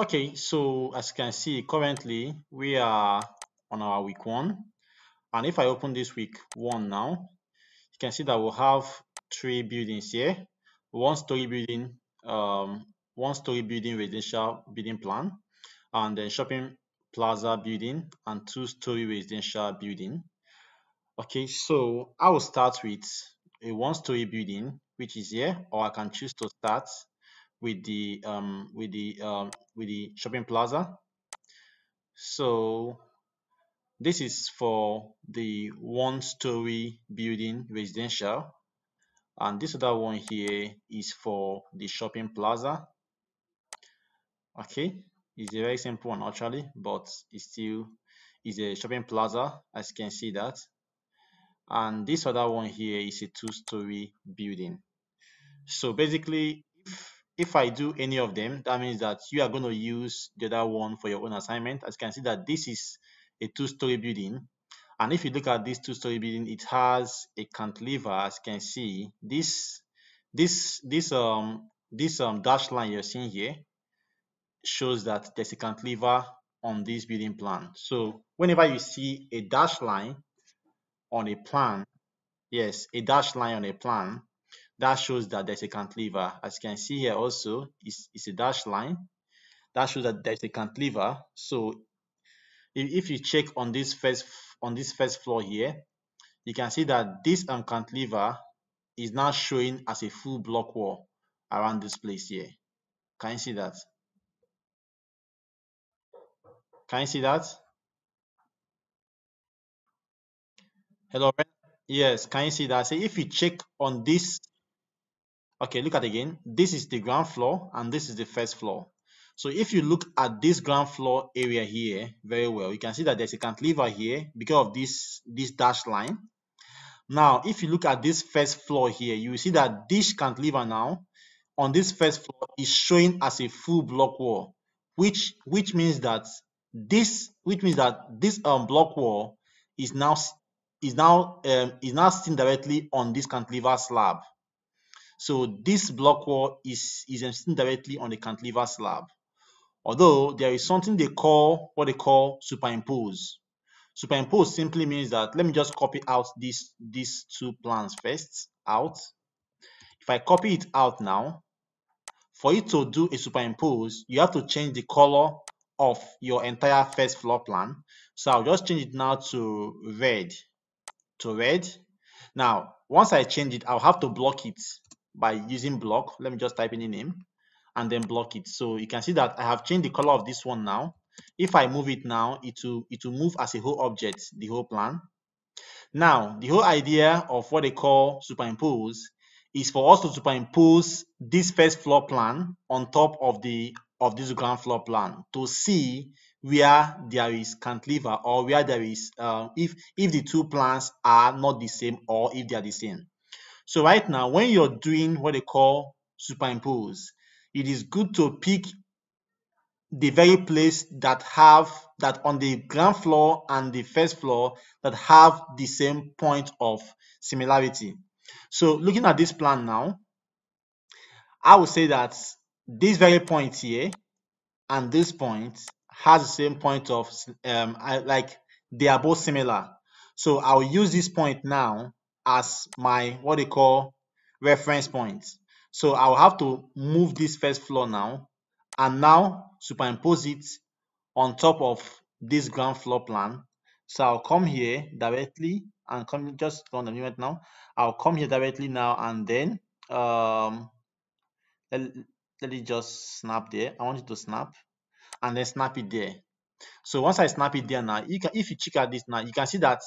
Okay, so as you can see, currently we are on our week 1, and if I open this week 1 now, you can see that we'll have 3 buildings here. One-story building, one-story building residential building plan, and then shopping plaza building, and 2-story residential building. Okay, so I will start with a one-story building, which is here, or I can choose to start with the shopping plaza. So this is for the one-story building residential, and this other one here is for the shopping plaza. Okay, it's a very simple one actually, but it still is a shopping plaza, as you can see that. And this other one here is a 2-story building. So basically, if I do any of them, that means that you are going to use the other one for your own assignment. As you can see that this is a 2-story building, and if you look at this 2-story building, it has a cantilever. As you can see, this dashed line you're seeing here shows that there's a cantilever on this building plan. So whenever you see a dashed line on a plan, yes, a dashed line on a plan, that shows that there's a cantilever. As you can see here also, it's a dashed line. That shows that there's a cantilever. So if you check on this first floor here, you can see that this cantilever is now showing as a full block wall around this place here. Can you see that? Can you see that? Hello? Yes, can you see that? So if you check on this, okay, look at it again. This is the ground floor and this is the first floor. So if you look at this ground floor area here very well, you can see that there's a cantilever here because of this dashed line. Now, if you look at this first floor here, you will see that this cantilever now on this first floor is showing as a full block wall, which means that this block wall is now seen directly on this cantilever slab. So this block wall is seen directly on the cantilever slab. Although there is something what they call superimpose. Superimpose simply means that, let me just copy out these two plans first out. If I copy it out now, for you to do a superimpose, you have to change the color of your entire first floor plan. So I'll just change it now to red. Now, once I change it, I'll have to block it by using block. Let me just type in the name and then block it. So you can see that I have changed the color of this one now. If I move it now, it will move as a whole object, the whole plan. Now, the whole idea of what they call superimpose is for us to superimpose this first floor plan on top of this ground floor plan to see where there is cantilever, or where there is if the two plans are not the same or if they are the same. So right now, when you're doing what they call superimpose, it is good to pick the very place that on the ground floor and the first floor that have the same point of similarity. So looking at this plan now, I would say that this very point here and this point has the same point of like they are both similar. So I'll use this point now as my what they call reference point. So I'll have to move this first floor now and now superimpose it on top of this ground floor plan. So I'll come here directly and come just on the minute now. I'll come here directly now and then let it just snap there. I want it to snap and then snap it there. So once I snap it there now, if you check out this now, you can see that.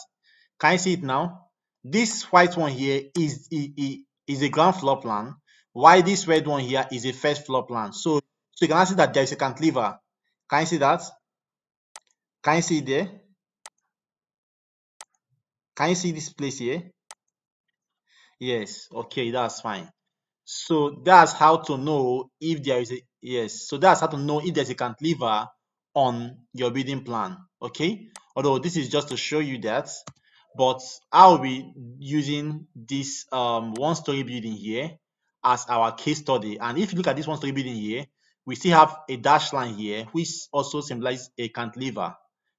Can you see it now? This white one here is a ground floor plan, while this red one here is a first floor plan. So you can see that there is a cantilever. Can you see that? Can you see it there? Can you see this place here? Yes. Okay, that's fine. So that's how to know if there is a yes. So that's how to know if there's a cantilever on your building plan. Okay. Although this is just to show you that, but I'll be using this one-story building here as our case study. And if you look at this one-story building here, we still have a dashed line here, which also symbolizes a cantilever.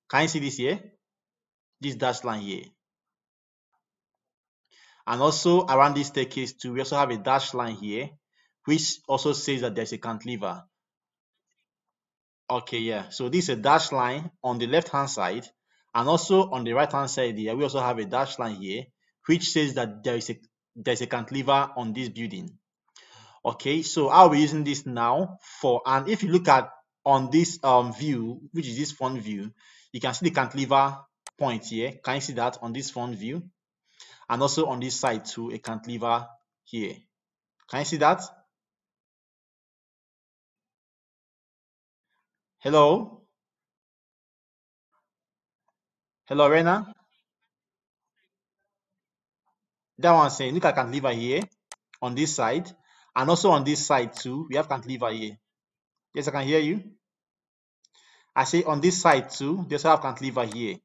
Can you see this here? This dashed line here. And also around this staircase too, we also have a dashed line here, which also says that there's a cantilever. Okay, yeah. So this is a dashed line on the left-hand side, and also on the right-hand side here, we also have a dashed line here, which says that there's a cantilever on this building. Okay, so I'll be using this now and if you look at on this view, which is this front view, you can see the cantilever point here. Can you see that on this front view? And also on this side too, a cantilever here. Can you see that? Hello? Hello, Rinah? That one saying, look at cantilever here on this side, and also on this side too, we have cantilever here. Yes, I can hear you. I say on this side too, they also have cantilever here.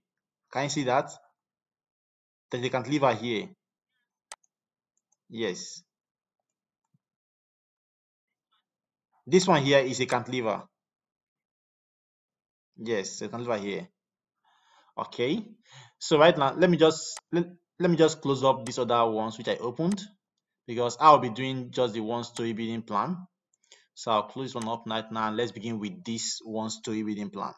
Can you see that? There's a cantilever here. Yes. This one here is a cantilever. Yes, a cantilever here. Okay. So right now, let me just close up these other ones which I opened, because I'll be doing just the one-story building plan. So I'll close one up right now, and let's begin with this one-story building plan.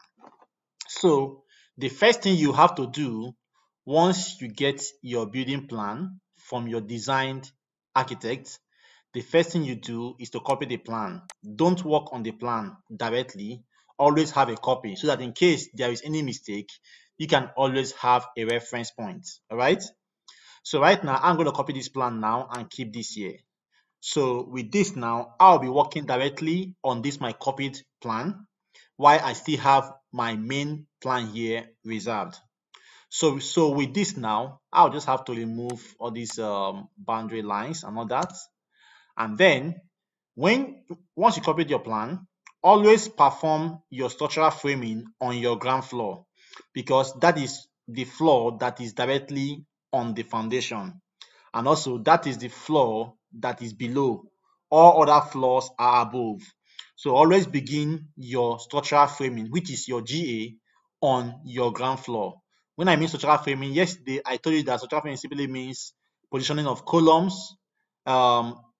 So the first thing you have to do once you get your building plan from your designed architect, the first thing you do is to copy the plan. Don't work on the plan directly. Always have a copy so that in case there is any mistake, you can always have a reference point. All right. So right now, I'm going to copy this plan now and keep this here. So with this now, I'll be working directly on this my copied plan, while I still have my main plan here reserved. So with this now, I'll just have to remove all these boundary lines and all that. And then once you copied your plan, always perform your structural framing on your ground floor, because that is the floor that is directly on the foundation, and also that is the floor that is below. All other floors are above. So always begin your structural framing, which is your GA, on your ground floor. When I mean structural framing, yesterday I told you that structural framing simply means positioning of columns,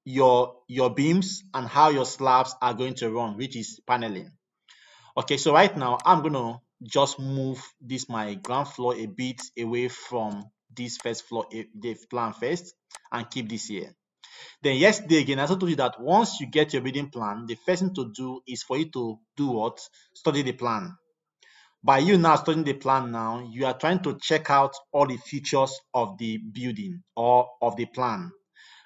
your beams, and how your slabs are going to run, which is paneling. Okay, so right now I'm gonna just move this my ground floor a bit away from this first floor, the plan first, and keep this here. Then yesterday again, I also told you that once you get your building plan, the first thing to do is for you to do what? Study the plan. By you now studying the plan now, you are trying to check out all the features of the building or of the plan.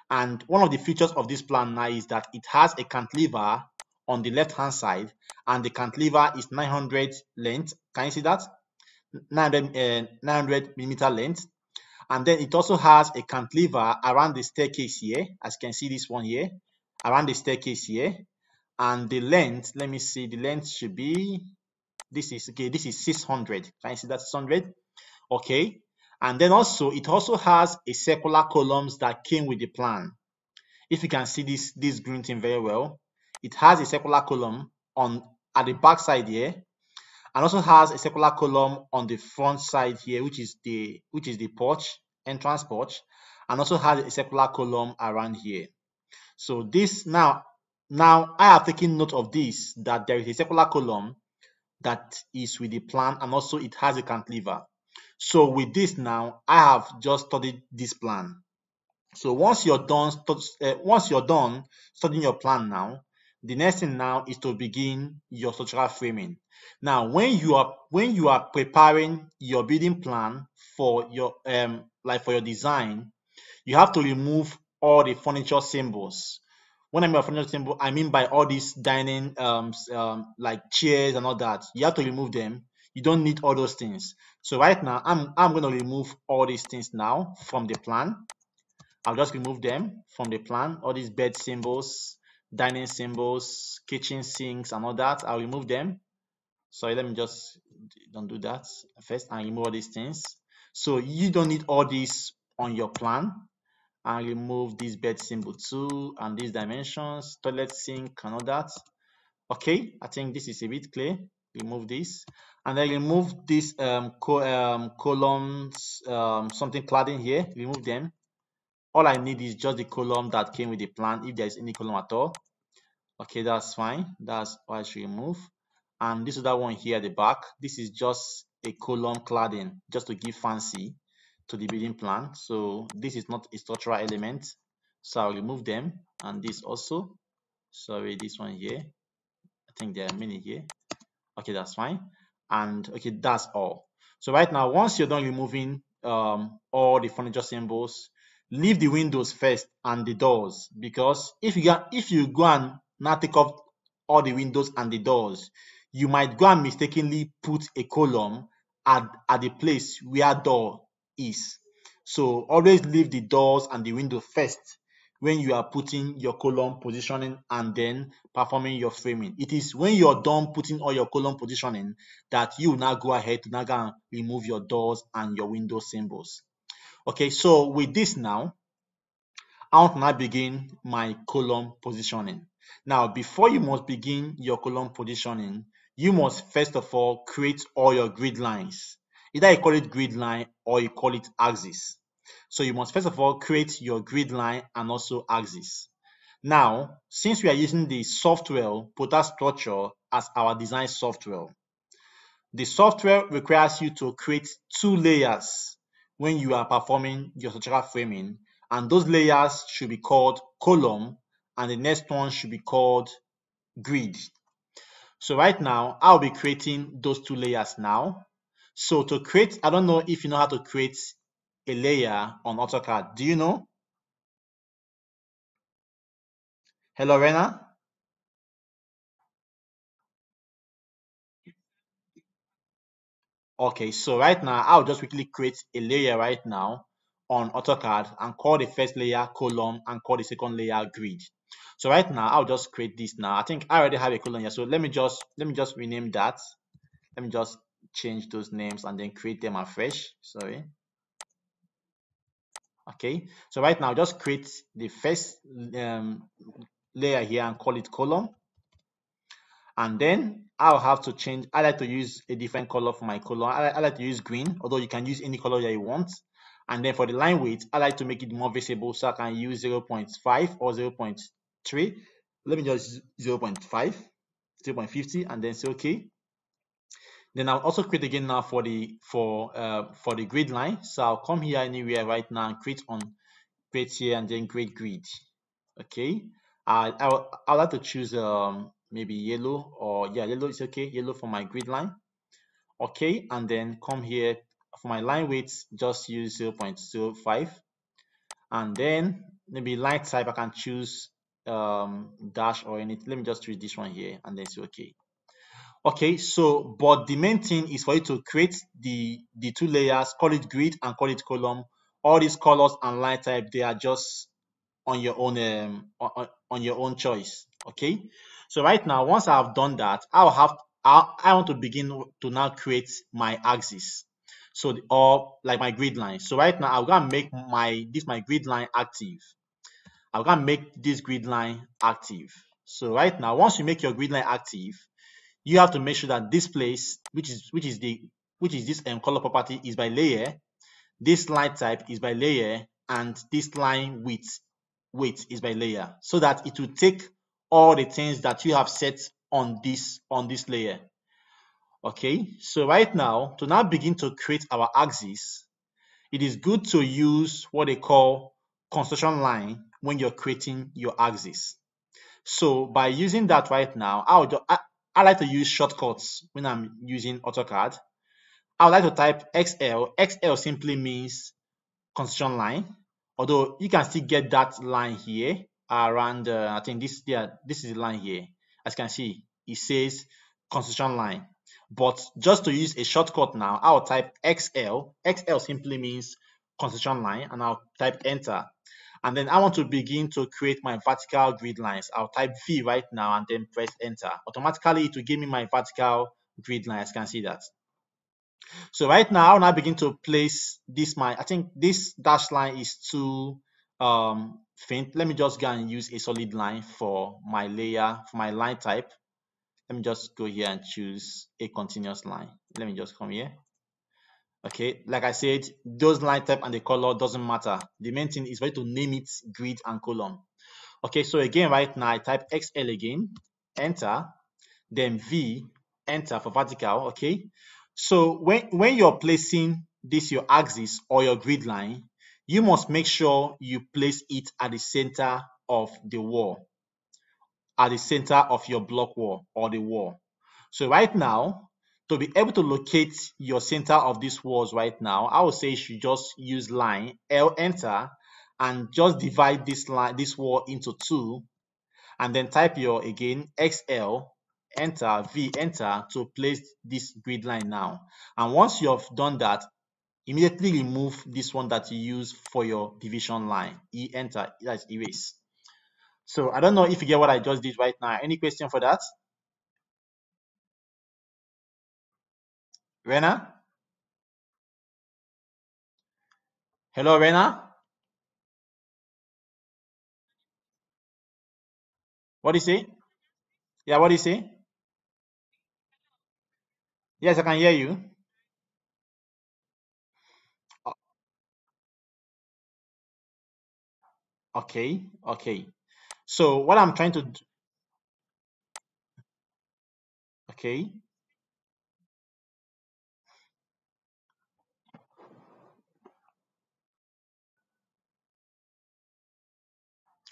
And one of the features of this plan now is that it has a cantilever on the left hand side, and the cantilever is 900 length. Can you see that? 900 millimeter length. And then it also has a cantilever around the staircase here, as you can see this one here, around the staircase here. And the length, let me see, the length should be, this is 600. Can you see that 600? Okay. And then also it also has a circular columns that came with the plan. If you can see this green thing very well, it has a circular column at the back side here, and also has a circular column on the front side here, which is the porch, entrance porch, and also has a circular column around here. So this now I have taken note of this, that there is a circular column that is with the plan, and also it has a cantilever. So with this now, I have just studied this plan. So once you're done studying your plan now, the next thing now is to begin your structural framing. Now, when you are preparing your building plan for your for your design, you have to remove all the furniture symbols. When I mean by furniture symbol, I mean by all these dining like chairs and all that. You have to remove them. You don't need all those things. So right now, I'm going to remove all these things now from the plan. I'll just remove them from the plan. All these bed symbols, dining symbols, kitchen sinks, and all that. I'll remove them. Sorry, let me just don't do that first and remove all these things. So you don't need all these on your plan. And remove this bed symbol too, and these dimensions, toilet sink, and all that. Okay, I think this is a bit clear. Remove this, and then remove this columns, something cladding here. Remove them. All I need is just the column that came with the plan, if there is any column at all. Okay, that's fine. That's what I should remove. And this other one here at the back, this is just a column cladding, just to give fancy to the building plan. So this is not a structural element. So I'll remove them. And this also. Sorry, this one here. I think there are many here. Okay, that's fine. And okay, that's all. So right now, once you're done removing all the furniture symbols, leave the windows first and the doors, because if you go and now take off all the windows and the doors, you might go and mistakenly put a column at the place where door is. So always leave the doors and the window first when you are putting your column positioning and then performing your framing. It is when you're done putting all your column positioning that you now go ahead to now go and remove your doors and your window symbols. Okay, so with this now, I want to now begin my column positioning. Now, before you must begin your column positioning, you must first of all create all your grid lines. Either you call it grid line or you call it axis. So you must first of all create your grid line and also axis. Now, since we are using the software Protastructure as our design software, the software requires you to create two layers when you are performing your structural framing, and those layers should be called column, and the next one should be called grid. So right now, I'll be creating those two layers now. So to create, I don't know if you know how to create a layer on AutoCAD. Do you know? Hello, Rinah? Okay, so right now, I'll just quickly create a layer right now on AutoCAD and call the first layer column and call the second layer grid. So right now, I'll just create this now. I think I already have a column here. So let me just rename that. Let me just change those names and then create them afresh. Sorry. Okay. So right now, just create the first layer here and call it column. And then I'll have to change. I like to use a different color for my color. I like to use green, although you can use any color that you want. And then for the line weight, I like to make it more visible, so I can use 0.5 or 0.3. Let me just 0.5, 0.50, and then say okay. Then I'll also create again now for the grid line. So I'll come here anywhere right now and create here and then create grid. Okay. I like to choose maybe yellow, or yeah, yellow is okay. Yellow for my grid line. Okay, and then come here for my line weight, just use 0.05, and then maybe line type I can choose dash or anything. Let me just choose this one here and then say okay. Okay, so but the main thing is for you to create the two layers, call it grid and call it column. All these colors and line type, they are just on your own on your own choice. Okay, so right now, once I have done that, I want to begin to now create my axis, so or like my grid line. So right now I'm gonna make my grid line active. I'm gonna make this grid line active. So right now, once you make your grid line active, you have to make sure that this place, which is this color property, is by layer. This line type is by layer, and this line width is by layer, so that it will take all the things that you have set on this layer. Okay, so right now, to now begin to create our axis, it is good to use what they call construction line when you're creating your axis. So by using that right now, I like to use shortcuts when I'm using AutoCAD. I would like to type XL. XL simply means construction line, although you can still get that line here around I think this is the line here. As you can see, it says construction line, but just to use a shortcut now, I'll type XL. XL simply means construction line, and I'll type enter. And then I want to begin to create my vertical grid lines. I'll type V right now and then press enter. Automatically it will give me my vertical grid lines. You can see that. So right now, I'll now begin to place this. I think this dash line is too faint. Let me just go and use a solid line for my layer, for my line type. Let me just go here and choose a continuous line. Let me just come here. Okay, like I said, those line type and the color doesn't matter. The main thing is for you to name it grid and column. Okay, so again, right now I type XL again, enter, then V, enter for vertical. Okay, so when you're placing this your axis or your grid line, you must make sure you place it at the center of the wall, at the center of your block wall or the wall. So right now, to be able to locate your center of these walls right now, I would say you should just use line, L, enter, and just divide this line, this wall into two, and then type your again XL, enter, V, enter to place this grid line now. And once you have done that, immediately remove this one that you use for your division line. E, enter, that's erase. So I don't know if you get what I just did right now. Any question for that? Rinah? Hello, Rinah? What do you say? Yeah, what do you say? Yes, I can hear you. O- Okay, okay. So what I'm trying to do, okay,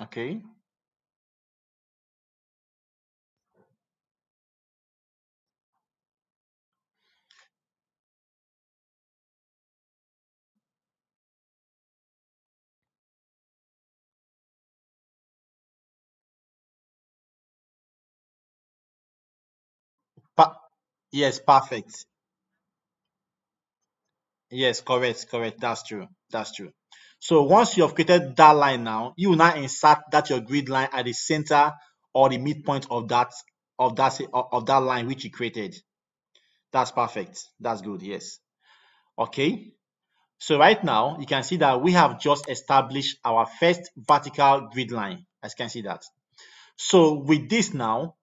okay. Pa yes, perfect. Yes, correct, correct. That's true. That's true. So once you have created that line now, you will now insert that your grid line at the center or the midpoint of that line which you created. That's perfect. That's good. Yes. Okay. So right now you can see that we have just established our first vertical grid line. As you can see that. So with this now,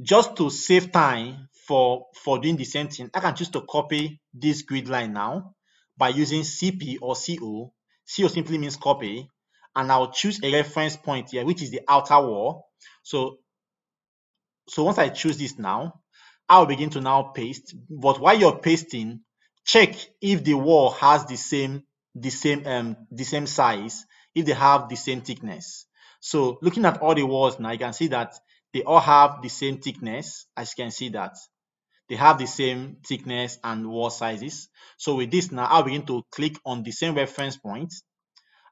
just to save time for doing the same thing, I can choose to copy this grid line now by using CP or CO. CO simply means copy, and I'll choose a reference point here, which is the outer wall. So once I choose this now, I'll begin to now paste. But while you're pasting, check if the wall has the same size, if they have the same thickness. So looking at all the walls now, you can see that they all have the same thickness. As you can see that they have the same thickness and wall sizes. So with this now, I'll begin to click on the same reference point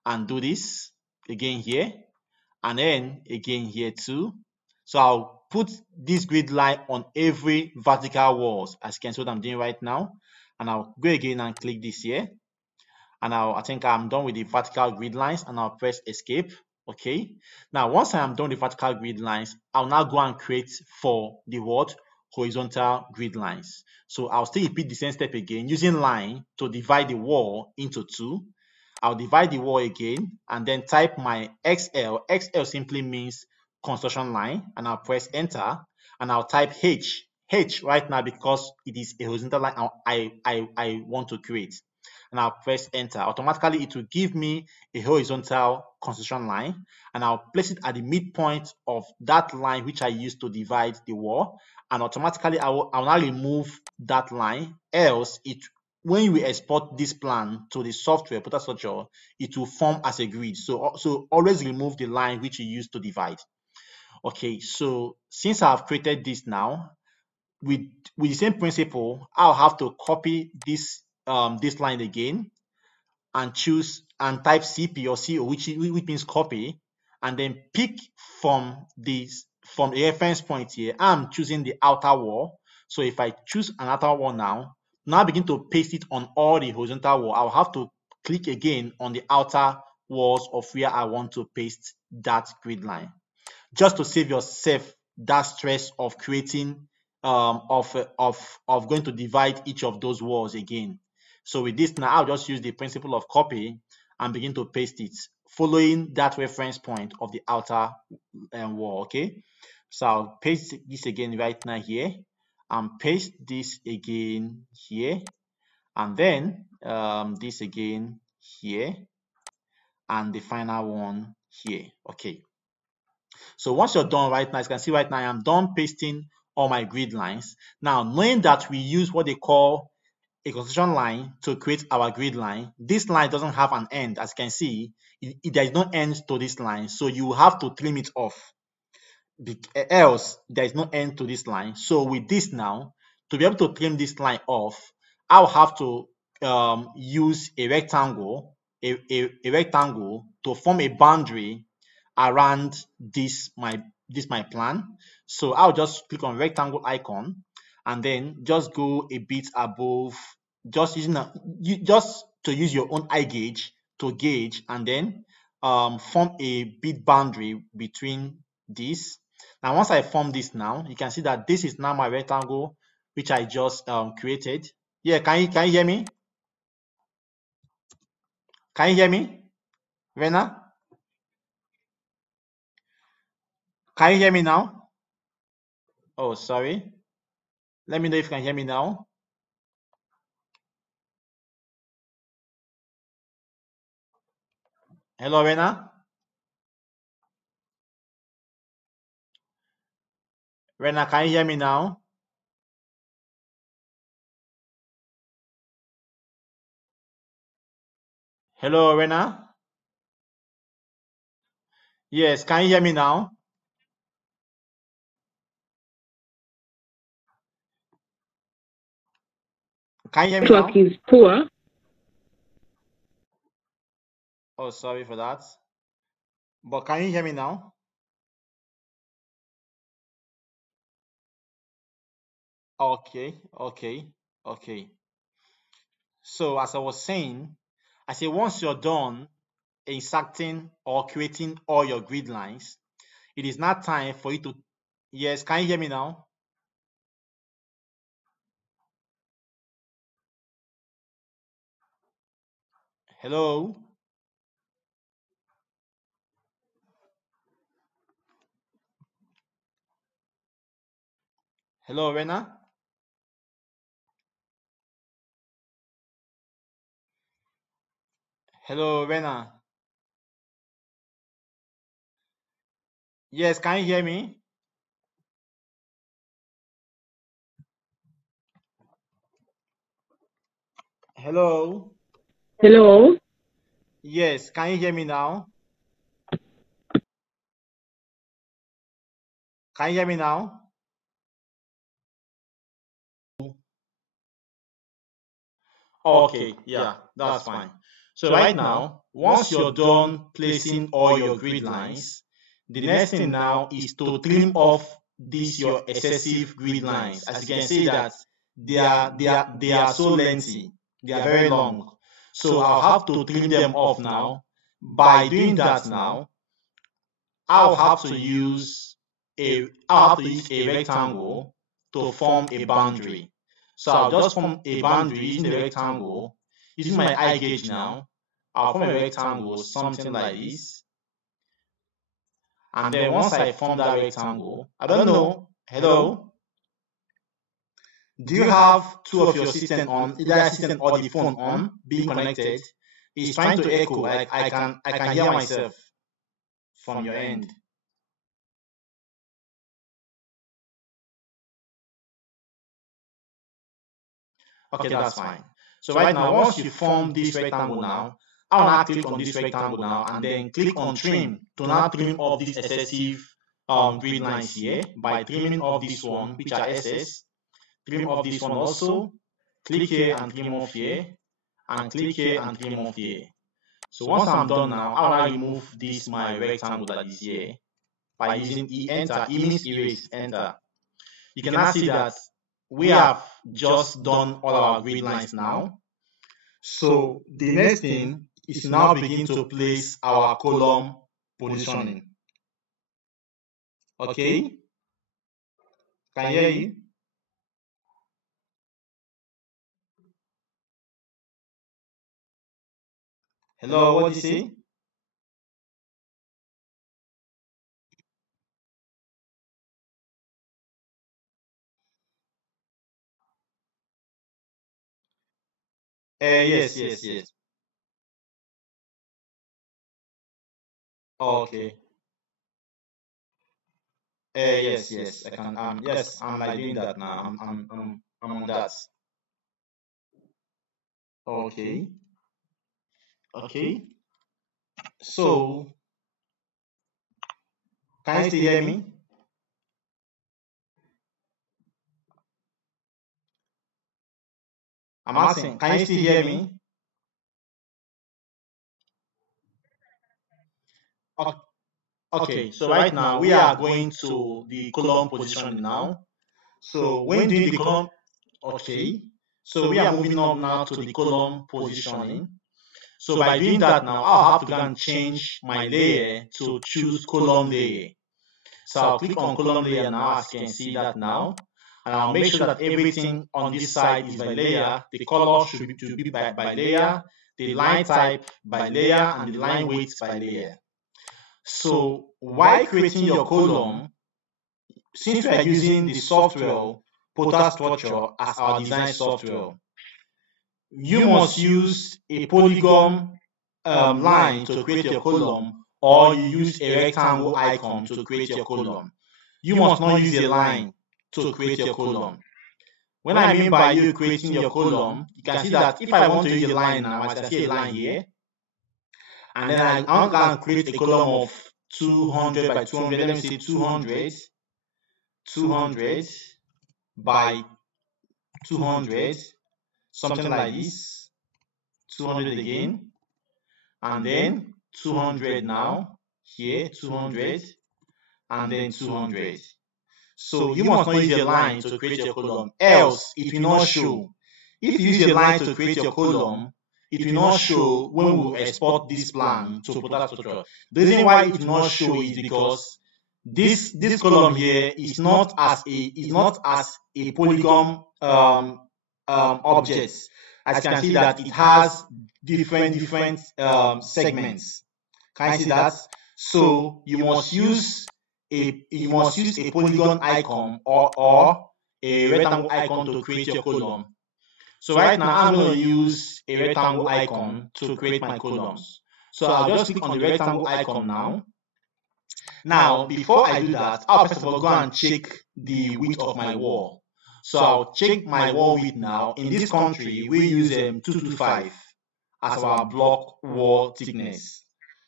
and do this again here, and then again here too. So I'll put this grid line on every vertical walls, as you can see what I'm doing right now. And I'll go again and click this here. And I think I'm done with the vertical grid lines, and I'll press escape. Okay. Now, once I am done with the vertical grid lines, I'll now go and create for the what? Horizontal grid lines. So I'll still repeat the same step again, using line to divide the wall into two. I'll divide the wall again and then type my XL. XL simply means construction line, and I'll press enter, and I'll type H. H right now because it is a horizontal line I want to create, and I'll press enter. Automatically it will give me a horizontal construction line, and I'll place it at the midpoint of that line which I used to divide the wall, and automatically I'll now remove that line, else it when we export this plan to the software Protastructure, it will form as a grid. So always remove the line which you used to divide. Okay, so since I've created this now, with the same principle, I'll have to copy this line again and choose and type CP or CO, which means copy, and then pick from the reference point here. I'm choosing the outer wall. So if I choose an outer wall now begin to paste it on all the horizontal wall. I'll have to click again on the outer walls of where I want to paste that grid line, just to save yourself that stress of creating of going to divide each of those walls again. So with this now, I'll just use the principle of copy and begin to paste it, following that reference point of the outer wall. Okay. So I'll paste this again right now here, and paste this again here, and then this again here, and the final one here. Okay. So once you're done right now, as you can see right now, I am done pasting all my grid lines. Now, knowing that we use what they call a construction line to create our grid line, this line doesn't have an end. As you can see, there is no end to this line. So you have to trim it off. Else there is no end to this line. So with this now, to be able to trim this line off, I'll have to use a rectangle, a rectangle to form a boundary around this my plan. So I'll just click on rectangle icon and then just go a bit above, just using just to use your own eye gauge to gauge, and then form a bit boundary between this. Now, once I form this now, you can see that this is now my rectangle, which I just created. Yeah, can you hear me? Can you hear me, Rinah? Can you hear me now? Oh, sorry. Let me know if you can hear me now. Hello, Rinah? Rinah, can you hear me now? Hello, Rinah? Yes, can you hear me now? Can you hear me now? Network is poor. Oh, sorry for that. But can you hear me now? Okay, okay, okay. So as I was saying, I say once you're done inserting or creating all your grid lines, it is now time for you to, yes, can you hear me now? Hello? Hello, Rena? Hello, Rena? Yes, can you hear me? Hello? Hello? Yes, can you hear me now? Can you hear me now? Okay, yeah, that's fine. So right now, once you're done placing all your grid lines, the next thing now is to trim off these your excessive grid lines. As you can see that they are so lengthy, they are very long. So I'll have to trim them off now. By doing that now, I'll have to use a rectangle to form a boundary. So I'll just form a boundary using the rectangle. Using my eye gauge now, I'll form a rectangle, something like this. And then once I form that rectangle, I don't know, hello? Do you have two of your system on, either system or the phone on, being connected? It's trying to echo, like I can hear myself from your end. Okay, that's fine. So right now, once you form this rectangle now, I'll now click on this rectangle now and then click on trim to now trim off these excessive grid lines here by trimming off this one, which are SS. Trim off this one also. Click here and trim off here, and click here and trim off here. So once I'm done now, I'll now remove this my rectangle that is here by using enter. E means erase, enter. You can now see that we have just done all our grid lines now. So the next thing is now begin to place our column positioning. Okay? Can you hear you? Hello, what do you say? Yes. Okay. Yes. I can. Yes, I'm like doing that now. I'm on that. Okay. Okay. So, can you still hear me? I'm asking, can you still hear me? O- Okay, so right now we are going to the column position now. So when doing the column, okay, so we are moving up now to the column positioning. So by doing that now, I'll have to go and change my layer to choose column layer. So I'll click on column layer now, as you can see that now. And I'll make sure that everything on this side is by layer. The color should be by layer, the line type by layer, and the line weight by layer. So while creating your column, since we are using the software Protastructure as our design software, you must use a polygon line to create your column, or you use a rectangle icon to create your column. You must not use a line to create your column. When I mean by you creating your column, you can see that if I want to use a line now, I can see a line here, and then I'm going to create a column of 200 by 200. Let me say 200 by 200, something like this. 200 again, and then 200 now, here 200, and then 200. So you must not use a line to create your column, else it will not show. If you use a line to create your column, it will not show when we export this plan to Protastructure. The reason why it will not show is because this column here is not as a polygon object. As you can see that it has different segments. Can you see that? So you must use a polygon icon or a rectangle icon to create your column. So right now I'm going to use a rectangle icon to create my columns. So I'll just click on the rectangle icon now. Now, before I do that, I'll first of all go and check the width of my wall. So I'll check my wall width now. In this country, we use 225 as our block wall thickness.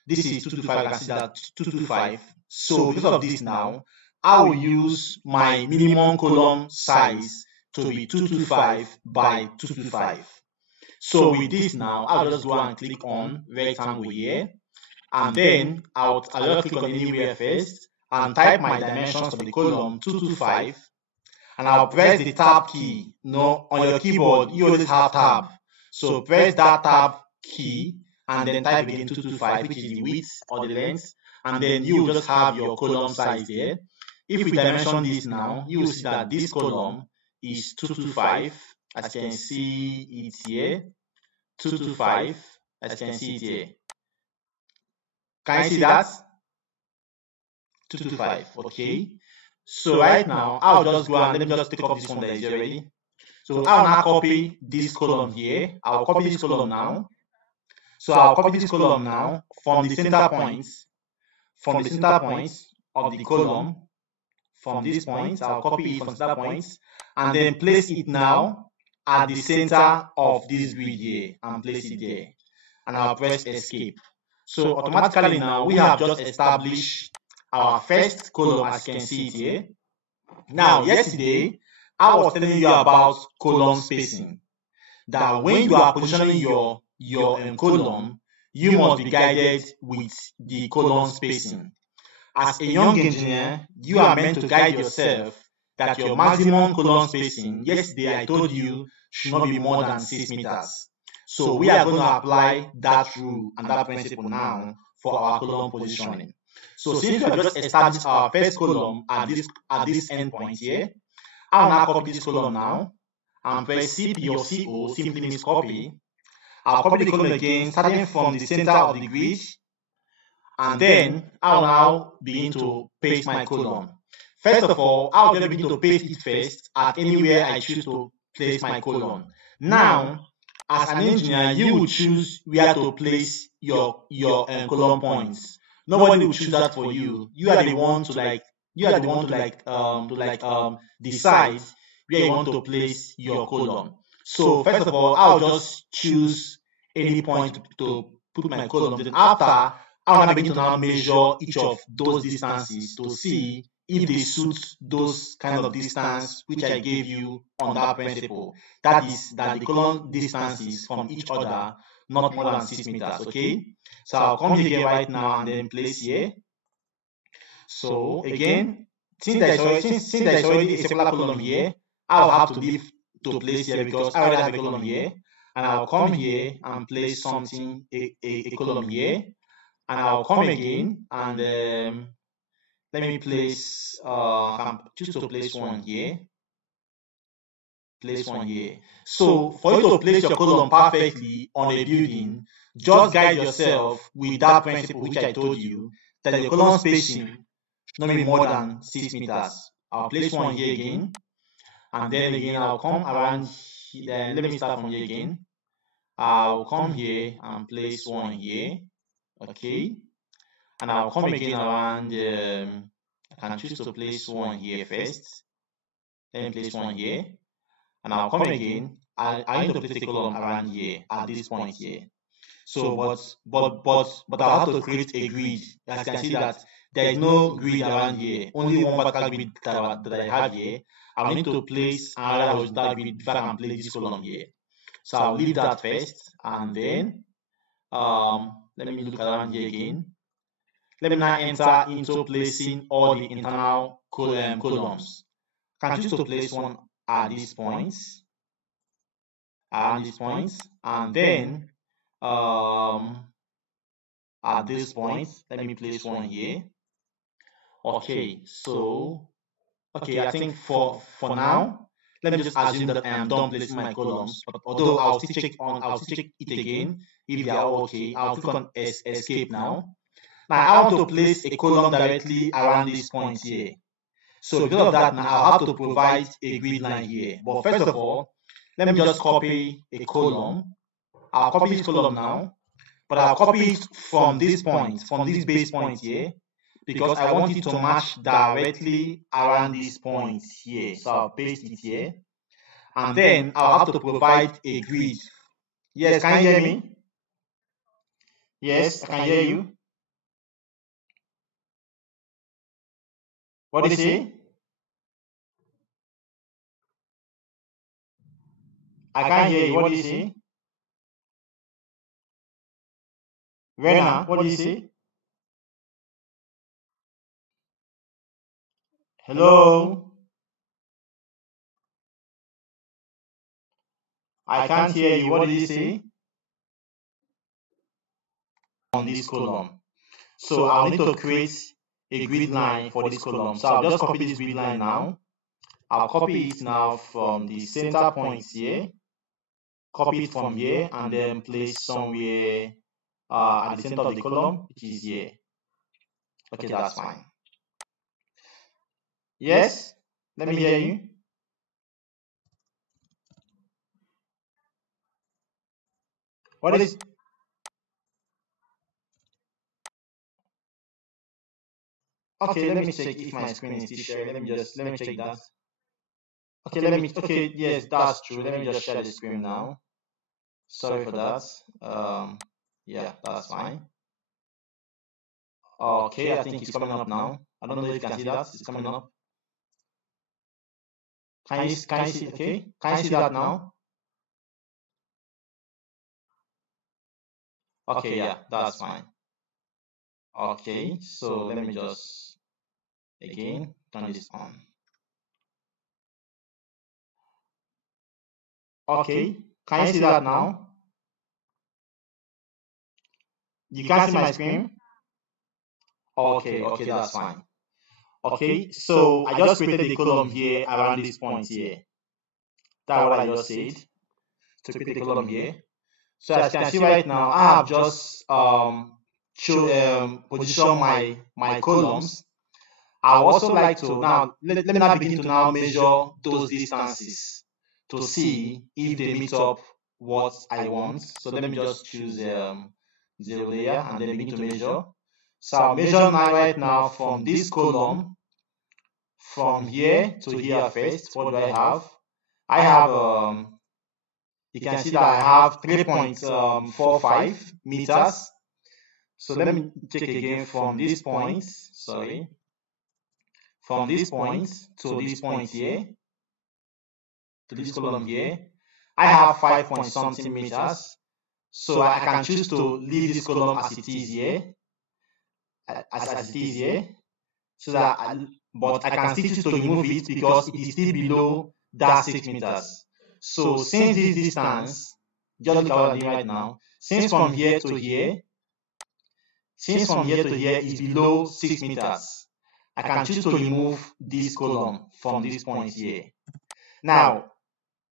This is 225, I can see that 225. So because of this now, I will use my minimum column size to be 225 by 225. So with this now, I'll just go and click on rectangle here, and then I'll just click on anywhere first and type my dimensions of the column 225, and I'll press the tab key. No, on your keyboard you always have tab, so press that tab key and then type again 225, which is the width or the length, and then you will just have your column size there. If we dimension this now, you will see that this column is 225, as you can see it here, 225, as you can see it here. Can you see that? 225, okay. So right now, I'll just go and let me just take off this one that is here already. So I'll now copy this column here. I'll copy this column now. So I'll copy this column now from the center points, of the column. From this point, I'll copy it from center points and then place it now at the center of this grid here and place it there. And I'll press escape. So automatically now we have just established our first column, as you can see it here. Now, yesterday, I was telling you about column spacing. That when you are positioning your column, you must be guided with the column spacing. As a young engineer, you are meant to guide yourself that your maximum column spacing, yesterday I told you, should not be more than 6 meters. So we are going to apply that rule and that principle now for our column positioning. So since we have just established our first column at this endpoint here, I'll now copy this column now and press CP or CO, simply means copy. I'll copy the column again, starting from the center of the grid, and then I'll now begin to paste my column. First of all, I'll just begin to paste it first at anywhere I choose to place my column. Now, as an engineer, you will choose where to place your column points. Nobody will choose that for you. You are the one to decide where you want to place your column. So first of all, I'll just choose any point to put my column. Then after, I'll now begin to now measure each of those distances to see if they suit those kind of distance which I gave you on that principle. That is that the column distances from each other not more than 6 meters. Okay, so I'll come here right now and then place here. So again, since there's already a circular column here, I'll have to leave to place here because I already have a column here, and I'll come here and place something a column here, and I'll come again and let me place choose to place one here. Place one here. So for you to place your column perfectly on a building, just guide yourself with that principle which I told you, that your column spacing not be more than 6 meters. I'll place one here again, and then again I'll come around here. Let me start from here again. I'll come here and place one here. Okay, and I'll come again around. I can choose to place one here first. Let me place one here, and I'll come again. I need to place a column around here at this point here. So, but I'll have to create a grid. As you can see that there is no grid around here. Only one vertical grid that I have here. I'll need to place another horizontal grid before I can place this column here. So I'll leave that first, and then let me look around here again. Let me now enter into placing all the internal columns. I can choose to place one at these points, and then at this point, let me place one here. Okay, so I think for now, let me just assume that I am done placing my columns. But although I'll still check it again if they are all okay. I'll click on escape now. Now I want to place a column directly around this point here. So because of that, now I'll have to provide a grid line here. But first of all, let me just copy a column. I'll copy this column now, but I'll copy it from this point, from this base point here, because I want it to match directly around this point here. So I'll paste it here, and then I'll have to provide a grid. Yes, can you hear me? Yes, I can hear you. What do you say? I can't hear you. What do you say? Rinah, what do you say? Hello? I can't hear you. What do you say? On this column. So I'll need to create a grid line for this column. So I'll just copy this grid line now. I'll copy it now from the center points here. Copy it from here and then place somewhere at the center of the column, which is here. Okay, that's fine. Yes? Let me hear you. What is... Okay, let me check if my screen is still sharing. Let me check that. Okay, yes, that's true. Let me just share the screen now. Sorry for that. Yeah, that's fine. Okay, I think it's coming up now. I don't know if you can see that. It's coming up. Can you see? Okay, can you see that now? Okay, yeah, that's fine. Okay, so let me just again turn this on. Okay, can you see that now? You can see my screen? Okay, that's fine. Okay, so I just created the column here around this point here. That's what I just said. To create the column here. So as you can see right now, I have just position my columns. I would also like to now let me now begin to now measure those distances to see if they meet up what I want. So let me just choose 0 layer and then begin to measure. So I'll measure now right now from this column, from here to here first. What do I have? I have you can see that I have 3.45 meters. So let me check again from this point, sorry, from this point to this point here, to this column here, I have 5 point something meters. So I can choose to leave this column as it is here, as it is here, so that, but I can still choose to remove it because it is still below that 6 meters. So since this distance, just look at what I'm doing right now, since from here to here, is below 6 meters, I can choose to remove this column from this point here. Now,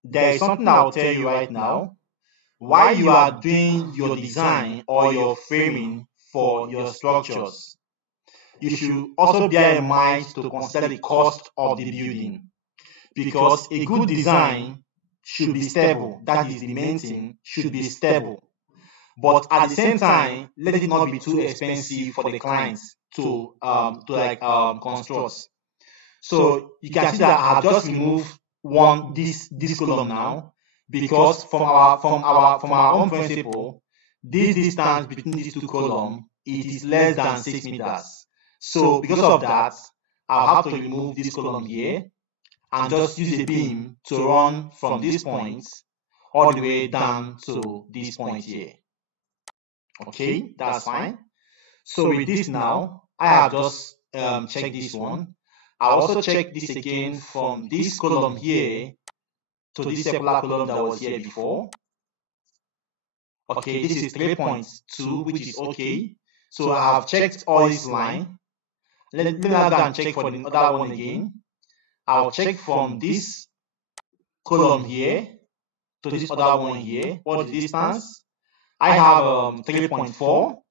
there is something I'll tell you right now. While you are doing your design or your framing for your structures, you should also bear in mind to consider the cost of the building, because a good design should be stable. That is the main thing, should be stable. But at the same time, let it not be too expensive for the clients to construct. So you can see that I have just removed this column now, because from our own principle, this distance between these two columns, it is less than 6 meters. So because of that, I'll have to remove this column here and just use a beam to run from this point all the way down to this point here. Okay, that's fine. So with this now, I have just checked this one. I also check this again from this column here to this circular column that was here before. Okay, this is 3.2, which is okay. So I have checked all this line. Let me now go and check for the other one again. I'll check from this column here to this other one here. What is the distance? I have 3.4.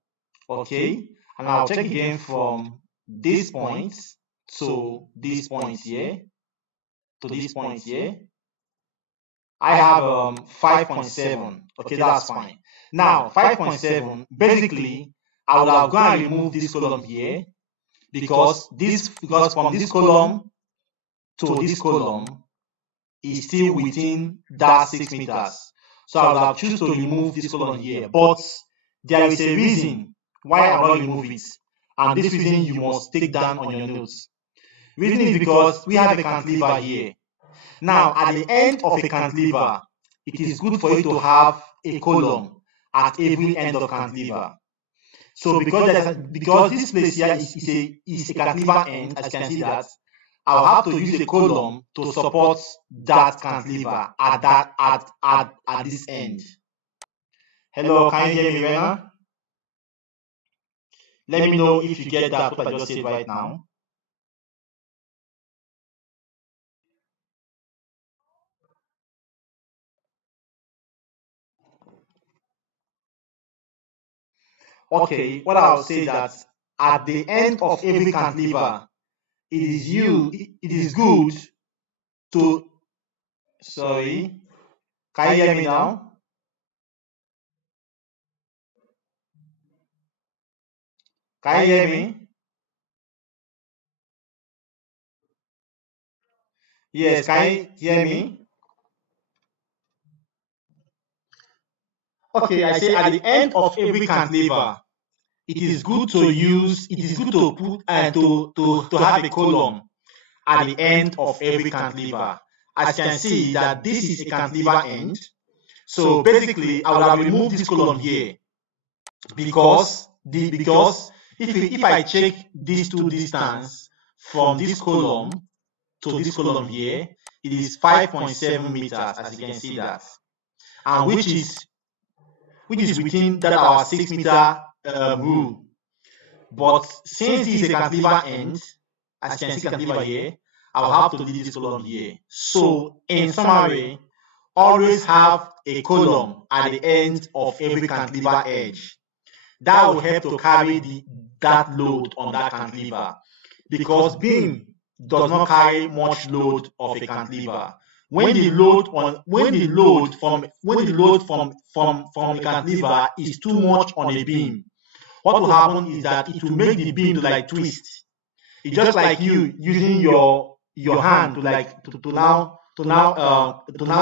Okay, and I'll check again from this point to this point here, to this point here. I have 5.7. Okay, that's fine. Now 5.7, basically I would have gone and remove this column here, because from this column to this column is still within that 6 meters. So I would have chosen to remove this column here, but there is a reason why I will not remove it, and this reason you must take down on your notes. Reason is because we have a cantilever here. Now, at the end of a cantilever, it is good for you to have a column at every end of cantilever. So because this place here is a cantilever end, as you can see that, I'll have to use a column to support that cantilever at this end. Hello, can you hear me, Rinah? Let me know if you get that what I just said right now. Okay, what I'll say that at the end of every cantilever, it is good to, sorry, can you hear me now? Can you hear me? Yes, can you hear me? Okay, I say at the end of every cantilever, it is good to put and to have a column at the end of every cantilever. As you can see that this is a cantilever end. So basically, I would have removed this column here, because if I check these two distance from this column to this column here, it is 5.7 meters, as you can see that, and which is within that our 6 meter rule. But since this is a cantilever end, as you can see cantilever here, I'll have to leave this column here. So in summary, always have a column at the end of every cantilever edge. That will help to carry that load on that cantilever, because beam does not carry much load of a cantilever. when the load from a cantilever is too much on a beam, what will happen is that it will make the beam to like twist. It's just like you using your hand to like to now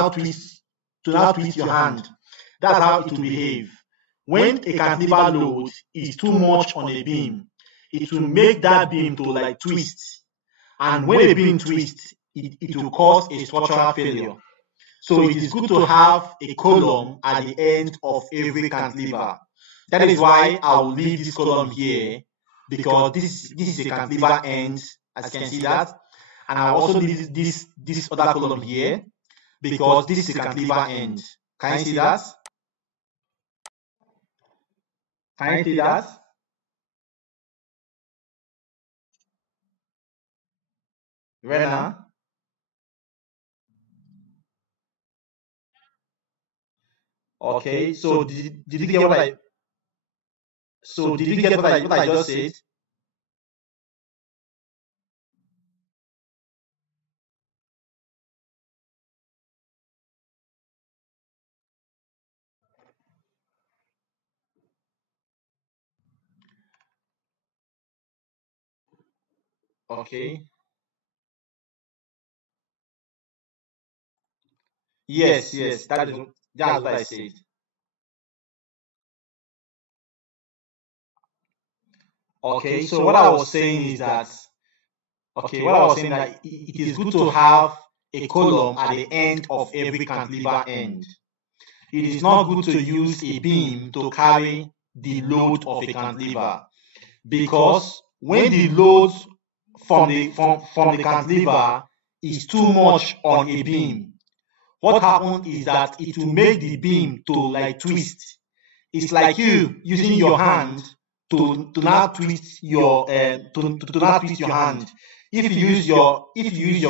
twist your hand. That's how it will behave. When a cantilever load is too much on a beam, it will make that beam to like twist. And when a beam twists, it will cause a structural failure. So it is good to have a column at the end of every cantilever. That is why I will leave this column here, because this is a cantilever end, as you can see that. And I will also leave this other column here, because this is a cantilever end. Can you see that? Can you see that? Rinah? Okay, so did you get what I just said? Okay. Yes, that's what I said. Okay, so what I was saying is that it is good to have a column at the end of every cantilever end. It is not good to use a beam to carry the load of a cantilever, because when the load from the cantilever is too much on a beam, what happens is that it will make the beam to like twist. It's like you using your hand to now twist your to now twist your hand. If you use your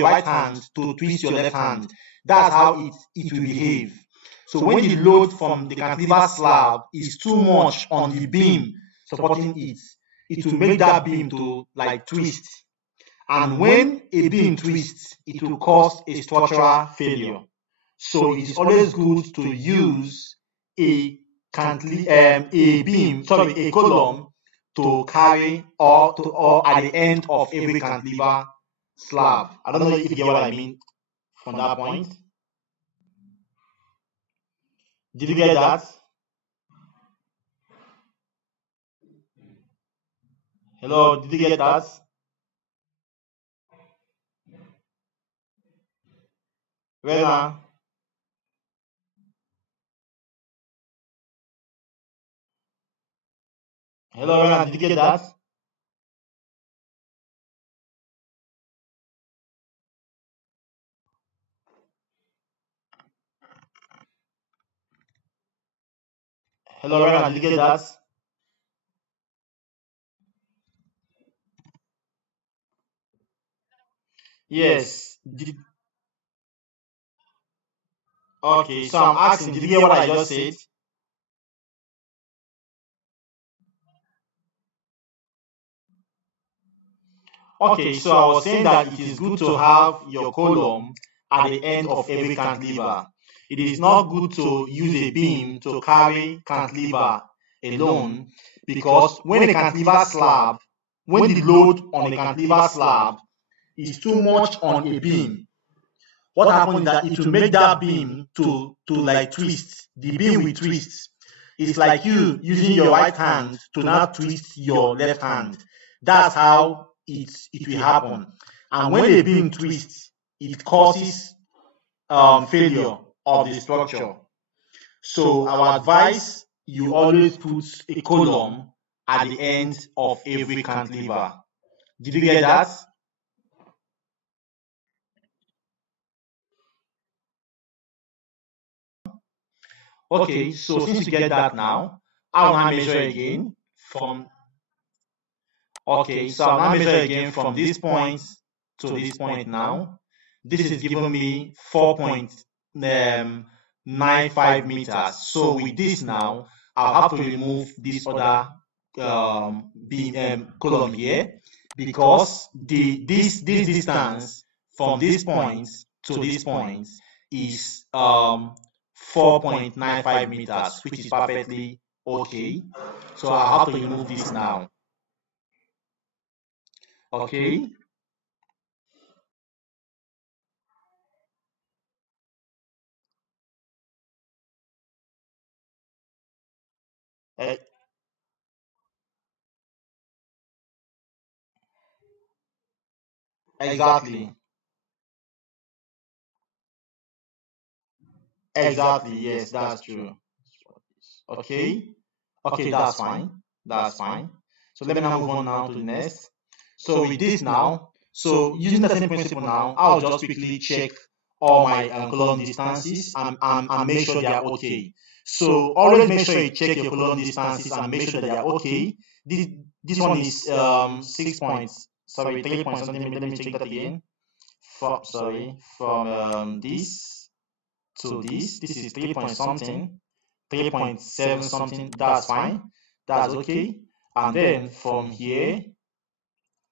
right hand to twist your left hand, that's how it will behave. So when the load from the cantilever slab is too much on the beam supporting it, it will make that beam to like twist. And when a beam twists, it will cause a structural failure. So it is always good to use a a column to carry or at the end of every cantilever slab. I don't know if you get what I mean from that point. Did you get that? Hello, did you get that? Rena? Hello, Rena, did you get that? Hello, Rena, did you get that? Yes. Okay, so I'm asking, did you get what I just said? Okay, so I was saying that it is good to have your column at the end of every cantilever. It is not good to use a beam to carry cantilever alone, because when the load on a cantilever slab is too much on a beam, what happens is that it will make that beam to like twist. The beam will twist. It's like you using your right hand to now twist your left hand. That's how it will happen. And when the beam twists, it causes failure of the structure. So our advice, you always put a column at the end of every cantilever. Did you get that? Okay, so since you get that now, I'll now measure again from, okay, so I'll now measure again from this point to this point now. This is giving me 4.95 meters. So with this now, I'll have to remove this other column here, because this distance from this point to this point is 4.95 meters, which is perfectly okay. So I have to remove this now. Okay. Eh, exactly. Exactly. Yes, that's true. Okay. Okay, that's fine. That's fine. So let me now move on now to the next. So with this now, so using the same principle now, I'll just quickly check all my column distances and make sure they are okay. So always make sure you check your column distances and make sure that they are okay. This this one is 6 points, sorry, 3 point something. Let me check that again. From this to this is 3 point something. 3.7 something, that's fine, that's okay. And then from here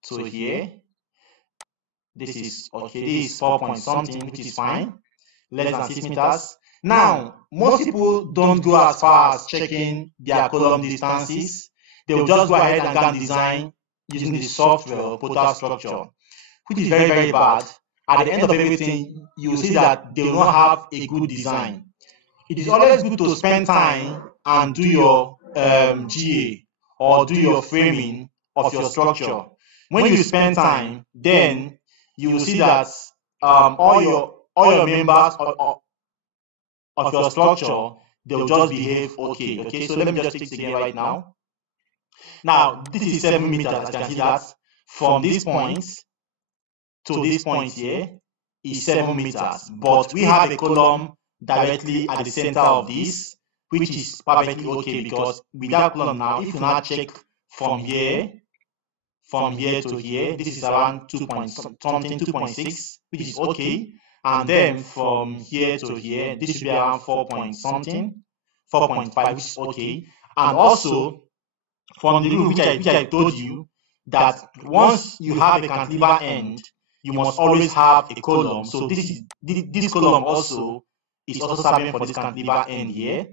to here, this is okay, this is 4 point something, which is fine, less than 6 meters. Now, most people don't go as far as checking their column distances. They will just go ahead and go and design using the software Protastructure, which is very, very bad. At the end of everything, you will see that they will not have a good design. It is always good to spend time and do your GA or do your framing of your structure. When you spend time, then you will see that all your members of your structure, they'll just behave okay. Okay, so let me just take it again right now. Now this is 7 meters. As you can see that from this point to this point here is 7 meters, but we have a column directly at the center of this, which is perfectly okay, because with that column now, if you now check from here to here, this is around 2 point something, 2.6, which is okay. And then from here to here, this should be around 4 point something, 4.5, which is okay. And also from the rule which I told you, that once you have a cantilever end, you must always have a column. So this column also is also serving for this cantilever end here.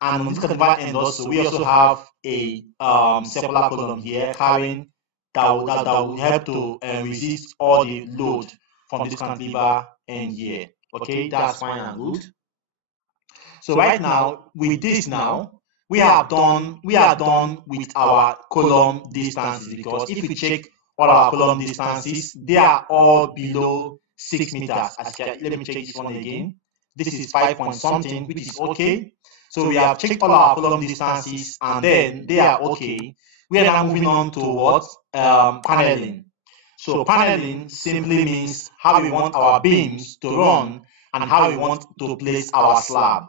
And on this cantilever end also, we also have a circular column here carrying that will help to resist all the load from this cantilever end here. Okay, that's fine and good. So right now, with this now, we are done with our column distances, because if you check all our column distances, they are all below 6 meters. Let me check this one again. This is 5 point something, which is okay. So we have checked all our column distances and then they are okay. We are now moving on to what? Paneling. So paneling simply means how we want our beams to run and how we want to place our slab.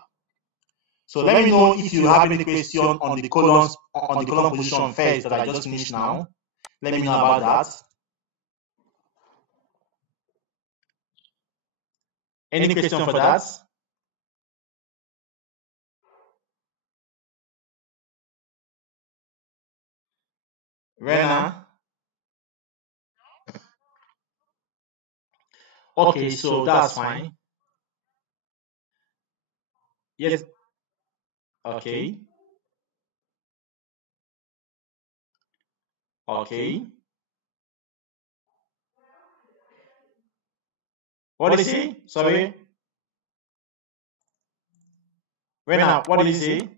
So let me know if you have any question on the column position first that I just finished now. Let me know about that. Any question for that? Rinah? Okay, so that's fine. Yes. Okay. Okay. What did he say? Sorry. Rinah, what did he say?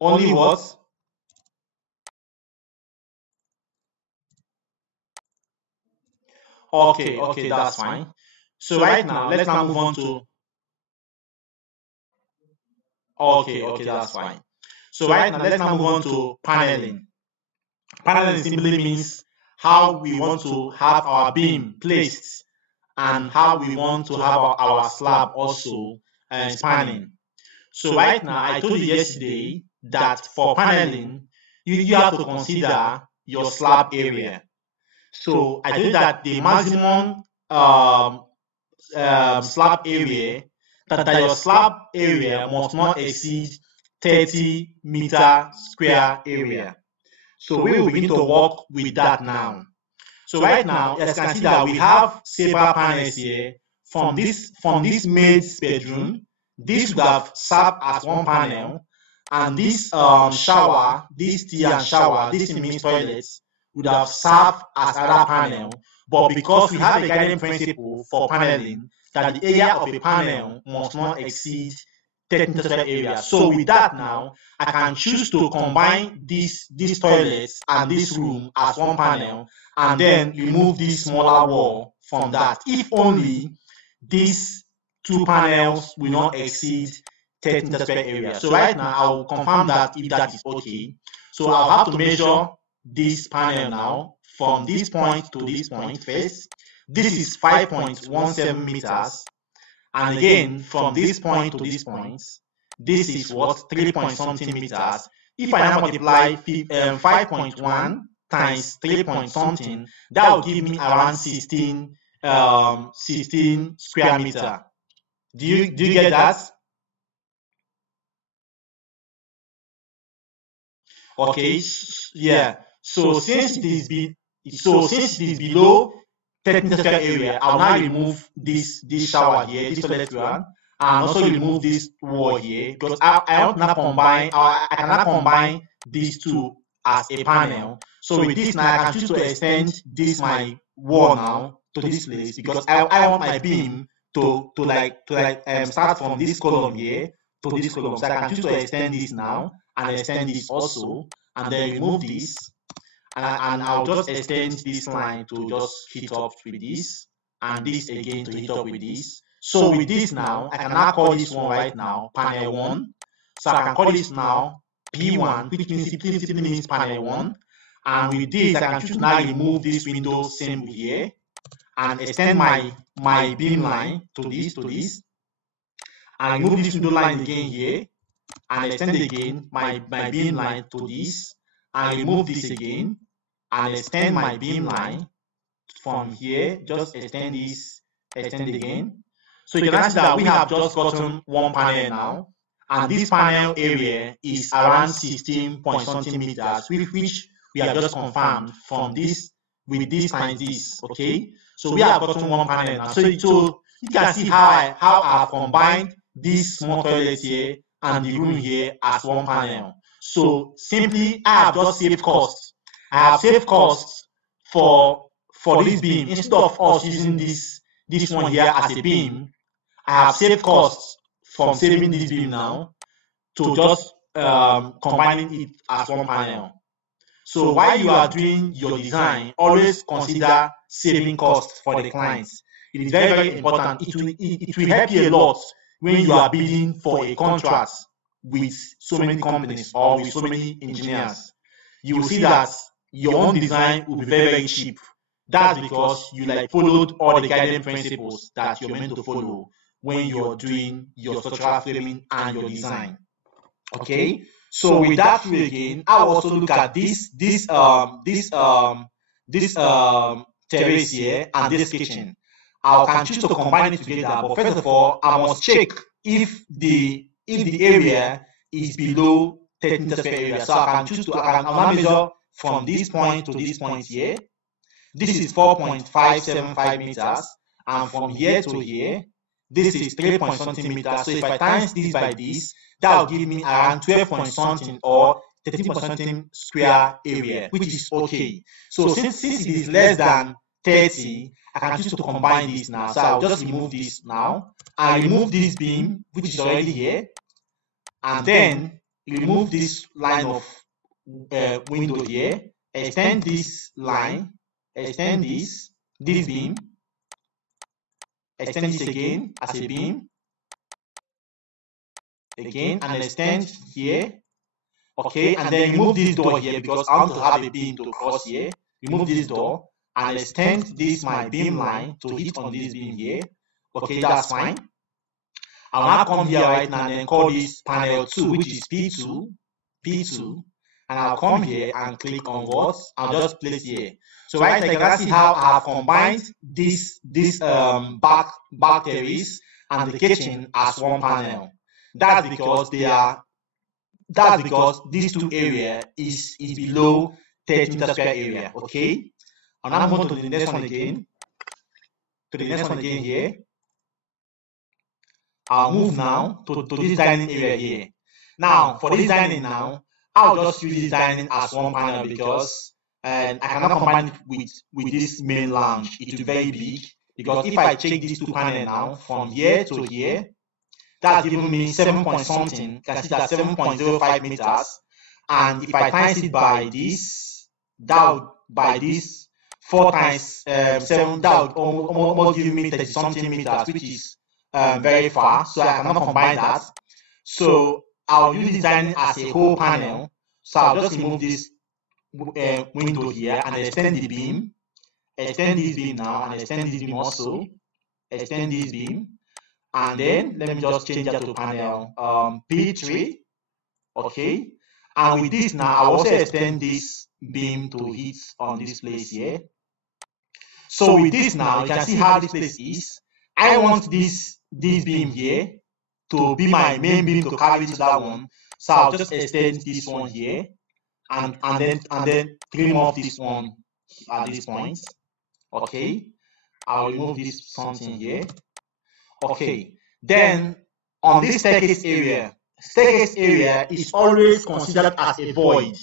Only what? Okay, okay, that's fine. So right now, let's now move on to. Okay, okay, that's fine. So right now, let's now move on to paneling. Paneling simply means how we want to have our beam placed and how we want to have our slab also spanning. So right now, I told you yesterday that for paneling, you have to consider your slab area. So I told you that the maximum slab area, that your slab area must not exceed 30 meter square area. So we will begin to work with that now. So right now, as you can see that we have several panels here. From this maid's bedroom, this would have served as one panel, and this shower, this tea and shower, this men's toilets would have served as another panel. But because we have a guiding principle for paneling that the area of a panel must not exceed 13 square area. So with that now, I can choose to combine these toilets and this room as one panel, and then remove this smaller wall from that, if only these two panels will not exceed 13 square area. So right now, I will confirm that if that is okay. So I'll have to measure this panel now from this point to this point first. This is 5.17 meters. And again, from this point to this point, this is what, 3 point something meters. If I now multiply 5.1 times 3 point something, that will give me around 16 square meter. Do you get that? Okay, yeah. So since it is below 13 square area, I'll now remove this shower here, this toilet one, and also remove this wall here, because I want to combine, I cannot combine these two as a panel. So with this now, I can choose to extend this my wall now to this place, because I want my beam to start from this column here to this column. So I can choose to extend this now and extend this also, and then remove this. And I'll just extend this line to just hit up with this, and this again to hit up with this. So with this now, I can now call this one right now panel 1. So I can call this now P1, which simply means panel 1. And with this, I can choose to now remove this window symbol here and extend my beam line to this, and remove this window line again here, and extend again my beam line to this, and remove this again, and extend my beam line from here, just extend this, extend again. So you can see that we have just gotten one panel now, and this panel area is around 16 point something meters, which we have just confirmed from this with this times this. Okay, so we have gotten one panel now. So you can see how I have combined this small toilet here and the room here as one panel. So simply, I have just saved costs. I have saved costs for this beam. Instead of us using this one here as a beam, I have saved costs from saving this beam now to just combining it as one panel. So while you are doing your design, always consider saving costs for the clients. It is very, very important. It will help you a lot when you are bidding for a contract with so many companies or with so many engineers. You will see that your own design will be very, very cheap. That's because you followed all the guiding principles that you're meant to follow when you're doing your structural framing and your design. Okay, so with that view again, I will also look at this terrace here and this kitchen. I can choose to combine it together, but first of all, I must check if the area is below 13 square area. So I can choose to I'll measure from this point to this point here. This is 4.575 meters, and from here to here, this is 3 point something meters. So if I times this by this, that will give me around 12 point something or 13 point something square area, which is okay. So since it is less than 30, I can choose to combine this now. So I'll just remove this now. I remove this beam, which is already here, and then remove this line of window here, extend this line, extend this beam, extend this again as a beam, again, and extend here. Okay, and then remove this door here because I want to have a beam to cross here. Remove this door and extend this my beam line to hit on this beam here. Okay, that's fine. I'll now come here right now and then call this panel 2, which is P2, and I'll come here and click on what? I'll just place here. So right now you can see how I have combined this back terrace and the kitchen as one panel. That's because these two areas is below 30 meter square area. Okay. And I'm going to the next one again. To the next one again here. I'll move now to this dining area here. Now, for this dining now, I'll just use this dining as one panel because and I cannot combine it with this main lounge. It will be very big because if I check these two panels now from here to here, that's giving me 7 point something. You can see that 7.05 meters. And if I times it by this, by this 4 times 7, that would almost give me 30 something meters, which is very far. So I cannot combine that. So I'll use this dining as a whole panel. So I'll just remove this window here and extend the beam. Extend this beam now and extend this beam also. Extend this beam. And then let me just change that to panel P3. Okay. And with this now, I'll also extend this beam to hit on this place here. So with this now, you can see how this place is. I want this beam here to be my main beam to carry to that one. So I'll just extend this one here and then trim off this one at this point. Okay. I'll remove this something here. Okay. Then on this staircase area is always considered as a void.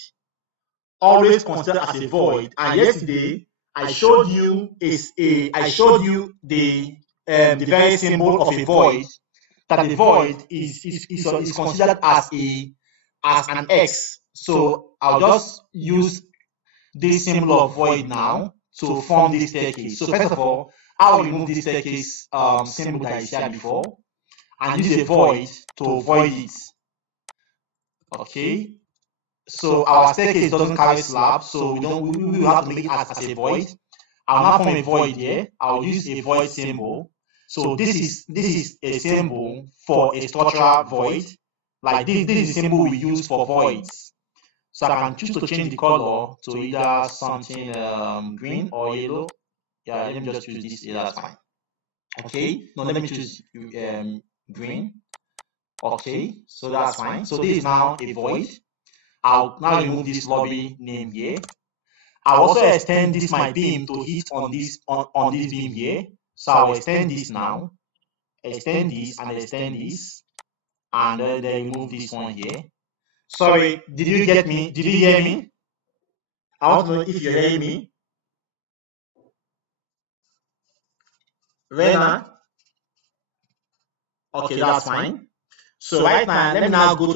Always considered as a void. And yesterday I showed you the very symbol of a void. That the void is considered as an X. So I'll just use this symbol of void now to form this staircase. So first of all, I'll remove this staircase symbol that is here before and use a void to void it. Okay. So our staircase doesn't carry slab, so we will have to make it as a void. I'll now form a void here. I'll use a void symbol. So this is a symbol for a structural void. Like this is a symbol we use for voids. So I can choose to change the color to either something green or yellow. Yeah, let me just choose this. Yeah, that's fine. Okay. No, let me choose green. Okay, so that's fine. So this is now a void. I'll now remove this lobby name here. I'll also extend this my beam to hit on this beam here. So I'll extend this now, extend this and extend this, and then remove this one here. Sorry, did you get me? Did you hear me? I want to know if you hear me. Rinah? Okay, that's fine. So right now, let me now go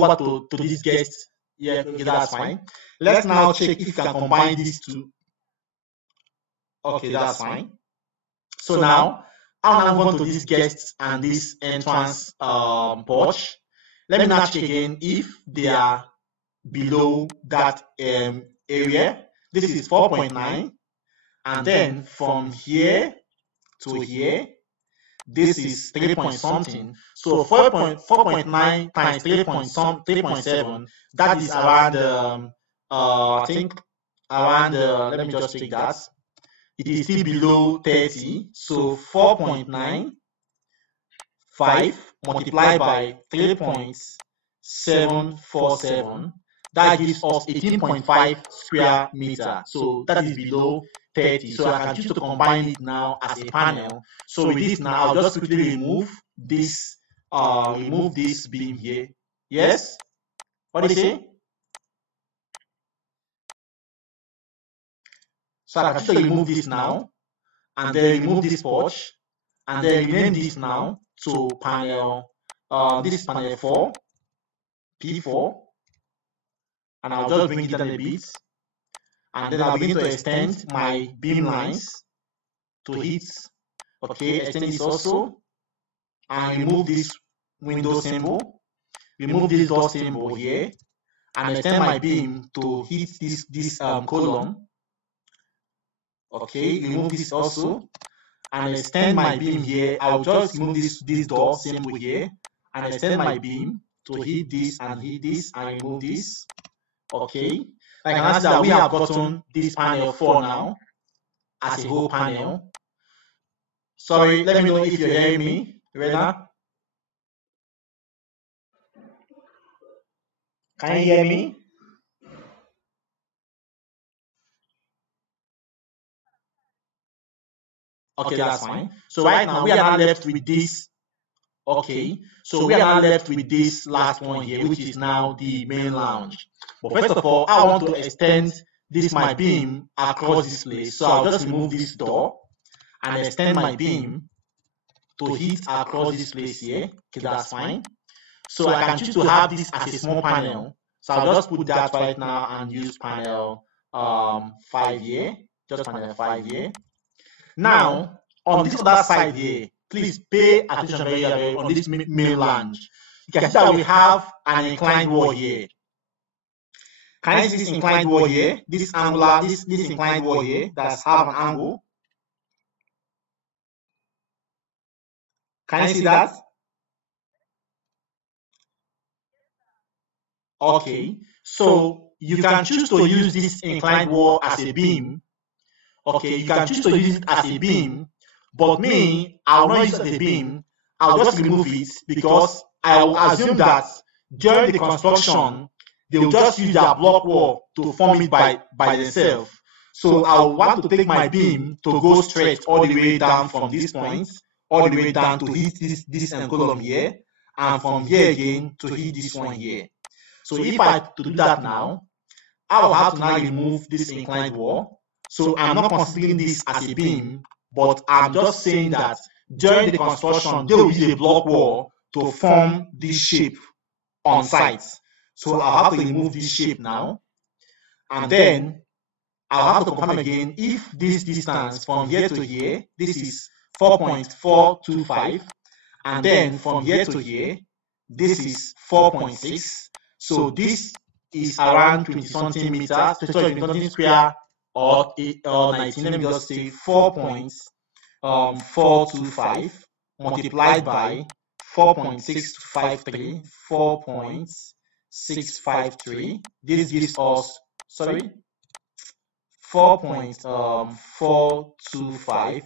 back to this guest. Yeah, okay, that's fine. Let's now check if you can combine these two. Okay, that's fine. So now, I'll now go to these guests and this entrance porch. Let me now check again if they are below that area. This is 4.9. And then from here to here, this is 3 point something. So 4.9 times 3.7, that is around, I think, around, let me just check that. It is still below 30. So 4.95 multiplied by 3.747, that gives us 18.5 square meter. So that is below 30. So I can choose to combine it now as a panel. So with this now, I'll just quickly remove this beam here. Yes? What do you say? So I can choose to remove this now, and then remove this porch, and then rename this now to panel, this is panel 4, P4, and I'll just bring it down a bit, and then I'll begin to extend my beam lines to hit. Okay, extend this also, and remove this window symbol, remove this door symbol here, and extend my beam to hit this column. Okay, remove this also, and extend my beam here. I'll just remove this door symbol here, and extend my beam to hit this and remove this. Okay, I can see that we have gotten this panel 4 now as a whole panel. Sorry, let me know if you're hearing me, Rinah. Can you hear me? Okay, that's fine. So right now we are now left with this. Okay, so we are now left with this last one here, which is now the main lounge. But first of all, I want to extend this my beam across this place. So I'll just remove this door and extend my beam to hit across this place here. Okay, that's fine. So I can choose to have this as a small panel. So I'll just put that right now and use panel 5 here. Just panel 5 here. Now, on this other side here, please pay attention very well on this main lounge. You can see that we have an inclined wall here. Can you see this inclined wall here? This angular, this inclined wall here that's have an angle. Can you see that? Okay, so you can choose to use this inclined wall as a beam. Okay, you can choose to use it as a beam, but me, I will not use it as a beam. I'll just remove it because I will assume that during the construction, they will just use their block wall to form it by themselves. So I want to take my beam to go straight all the way down from this point, all the way down to hit this column here, and from here again to hit this one here. So if I to do that now, I will have to now remove this inclined wall. So I'm not considering this as a beam, but I'm just saying that during the construction, they will use a block wall to form this shape on site. So I'll have to remove this shape now. And then I'll have to confirm again if this distance from here to here, this is 4.425. And then from here to here, this is 4.6. So this is around 20 something meters, 20 something square or 19. Let me just say 4.425 multiplied by 4.653, 4.653. This gives us, sorry, 4.425,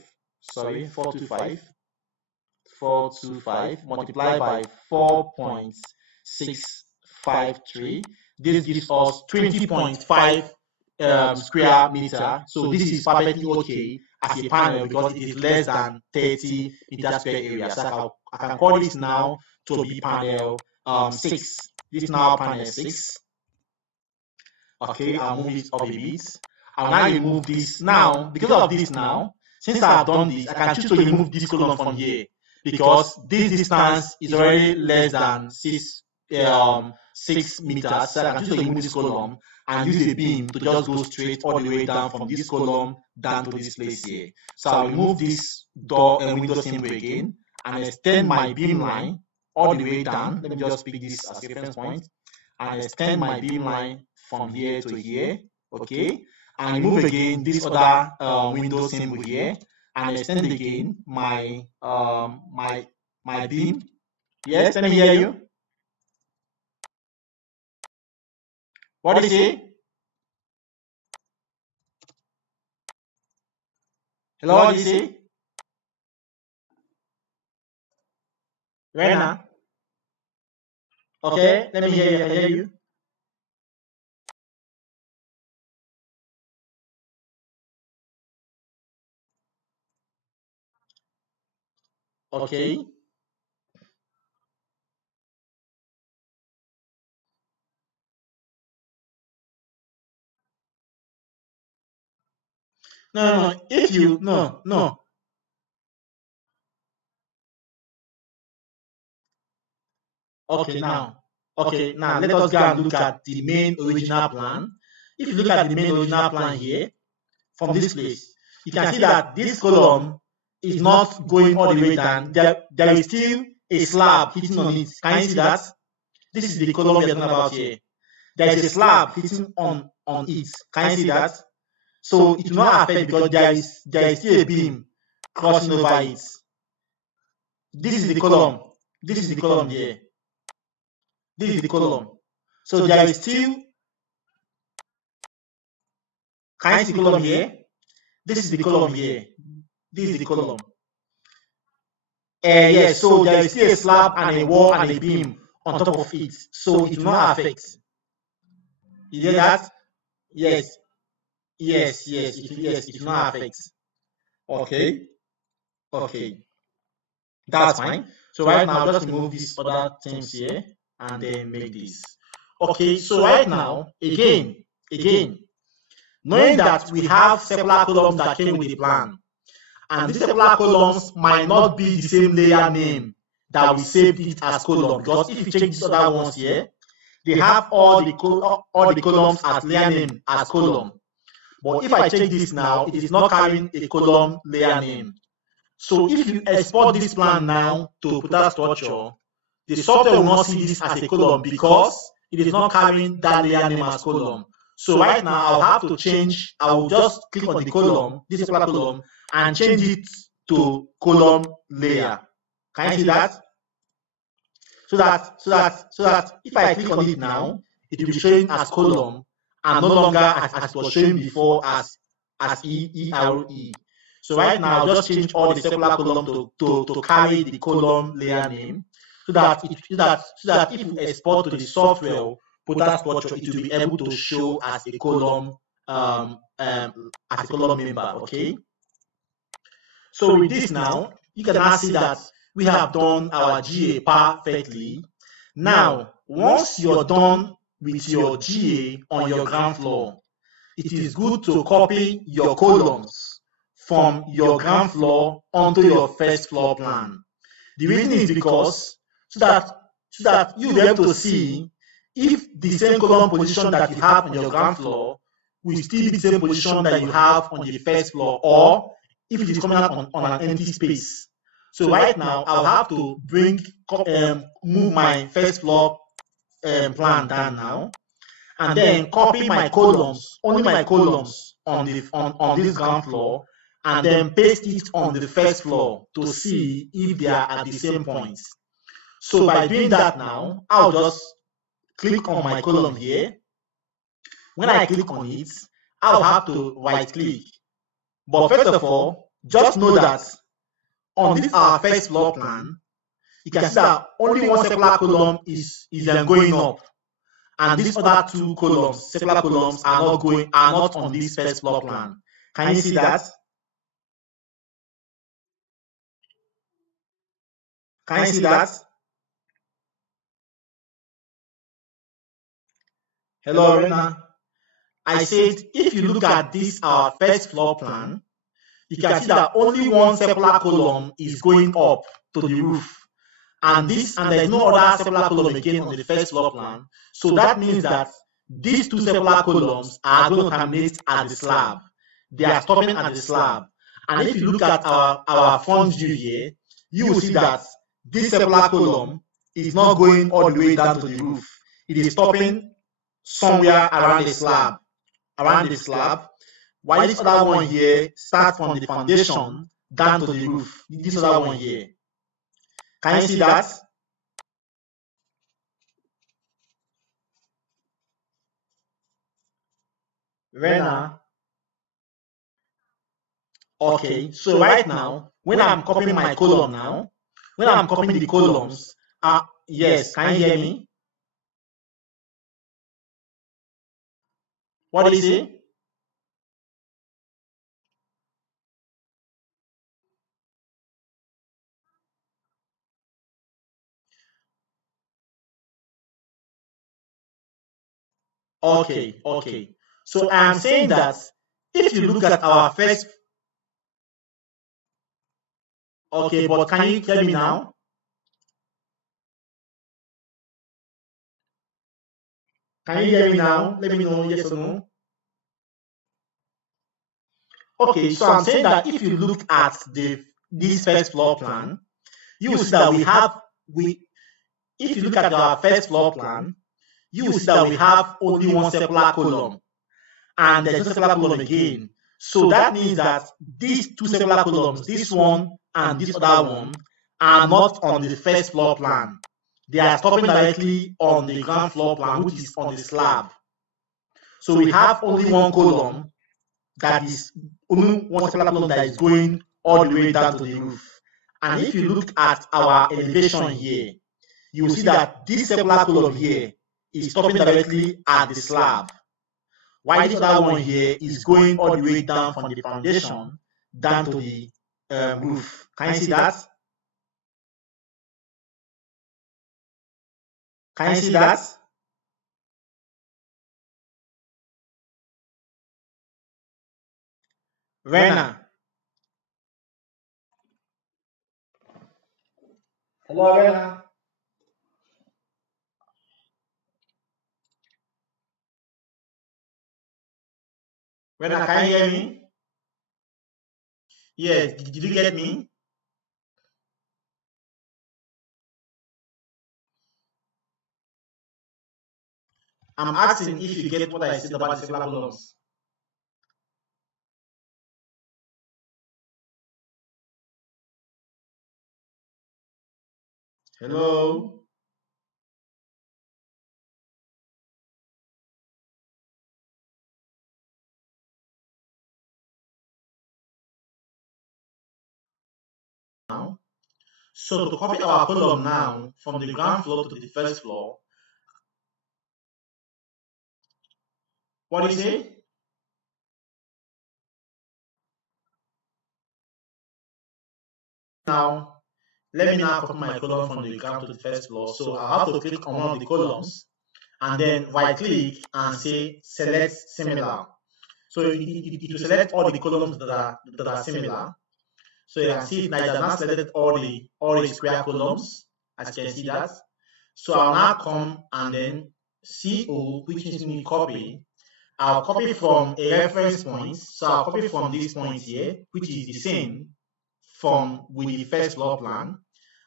sorry, 425 multiplied by 4.653. This gives us 20.5 square meter. So this is perfectly okay as a panel because it is less than 30 meter square area. So I can call this now to be panel 6. This is now panel 6. Okay, I'll move it up a bit. I'll now remove this. Now, because of this now, since I have done this, I can choose to remove this column from here because this distance is already less than 6 meters. So I can choose to remove this column and use a beam to just go straight all the way down from this column down to this place here. So I'll remove this door and window symbol again and extend my beam line all the way down. Let me just pick this as a reference point and extend my beam line from here to here. Okay, and remove again this other window symbol here and extend again my my beam. Yes, let me hear you. What do you say? Hello, what do you say? Rinah? Okay, let me hear you. I hear you. Okay. No. If you no. Okay, now let us go and look at the main original plan. If you look at the main original plan here, from this place, you can see that this column is not going all the way down. There is still a slab hitting on it. Can you see that? This is the column we are talking about here. There is a slab hitting on it. Can you see that? So it will not affect because there is still a beam crossing over it. This is the column. This is the column here. This is the column. So there is still. Can you see the column here? This is the column here. This is the column. Yes, so there is still a slab and a wall and a beam on top of it. So it will not affect. You hear that? Yes. It will not affect. Okay. Okay, that's fine. So right now, just remove these other things here and then make this. Okay, so right now, again, knowing that we have several columns that came with the plan, and these several columns might not be the same layer name that we saved it as column, because if you check these other ones here, they have all the columns as layer name as column. But if I check this now, it is not carrying a column layer name. So if you export this plan now to Protastructure, the software will not see this as a column because it is not carrying that layer name as column. So right now I'll have to change, I will just click on the column, this particular column, and change it to column layer. Can you see that? So that if I click on it now, it will be showing as column and no longer as it was showing before as ERE. So right now I'll just change all the secular column to carry the column layer name, so that if you export to the software Protastructure, it will be able to show as a column member. Okay. So with this now, you can now see that we have done our GA perfectly. Now, once you're done with your GA on your ground floor, it is good to copy your columns from your ground floor onto your first floor plan. The reason is because so that you'll be able to see if the same column position that you have on your ground floor will still be the same position that you have on the first floor, or if it is coming out on an empty space. So right now, I'll have to move my first floor plan down now, and then copy my columns, only my columns on this ground floor, and then paste it on the first floor to see if they are at the same points. So by doing that now, I'll just click on my column here. When I click on it, I'll have to right click. But first of all, just know that on this our first floor plan, you can see that only one secular column is going up, and these other two columns, secular columns, are not on this first floor plan. Can you see that? Can you see that? Hello, Rinah. I said if you look at this our first floor plan, you can see that only one secular column is going up to the roof, and there's no other secular column again on the first floor plan. So that means that these two secular columns are going to terminate at the slab. They are stopping at the slab. And if you look at our front view here, you will see that this secular column is not going all the way down to the roof. It is stopping somewhere around the slab. While this other one here starts from the foundation down to the roof. This other one here. Can you see that? Rinah. Okay, so right now, when I'm copying my column now, when I'm copying the columns, yes, can you hear me? What do you say? Okay. So I'm saying that if you look at our first, okay, but can you hear me now? Can you hear me now? Let me know yes or no. Okay, so I'm saying that if you look at this first floor plan, you will see that if you look at our first floor plan, you will see that we have only one secular column, and there's no secular column again. So that means that these two secular columns, this one and this other one, are not on the first floor plan. They are stopping directly on the ground floor plan, which is on the slab. So we have only one column that is going all the way down to the roof. And if you look at our elevation here, you will see that this secular column here is stopping directly at the slab, while this other one here is going all the way down from the foundation down to the roof. Can you see that? Can you see that? Rinah. Hello, Rinah. Rinah, can you hear me? Yes, did you get me? I'm asking if you get what I said about the circular columns. Hello? Now, so to copy our column now from the ground floor to the first floor, what do you say? Now, let me now copy my column from the ground to the first floor. So I'll have to click on one of the columns and then right click and say select similar. So it will select all the columns that are similar. So you can see it now, it has not selected all the square columns, as you can see that. So I'll now come and then CO, which means me copy. I'll copy from a reference point. So I'll copy from this point here, which is the same from with the first floor plan,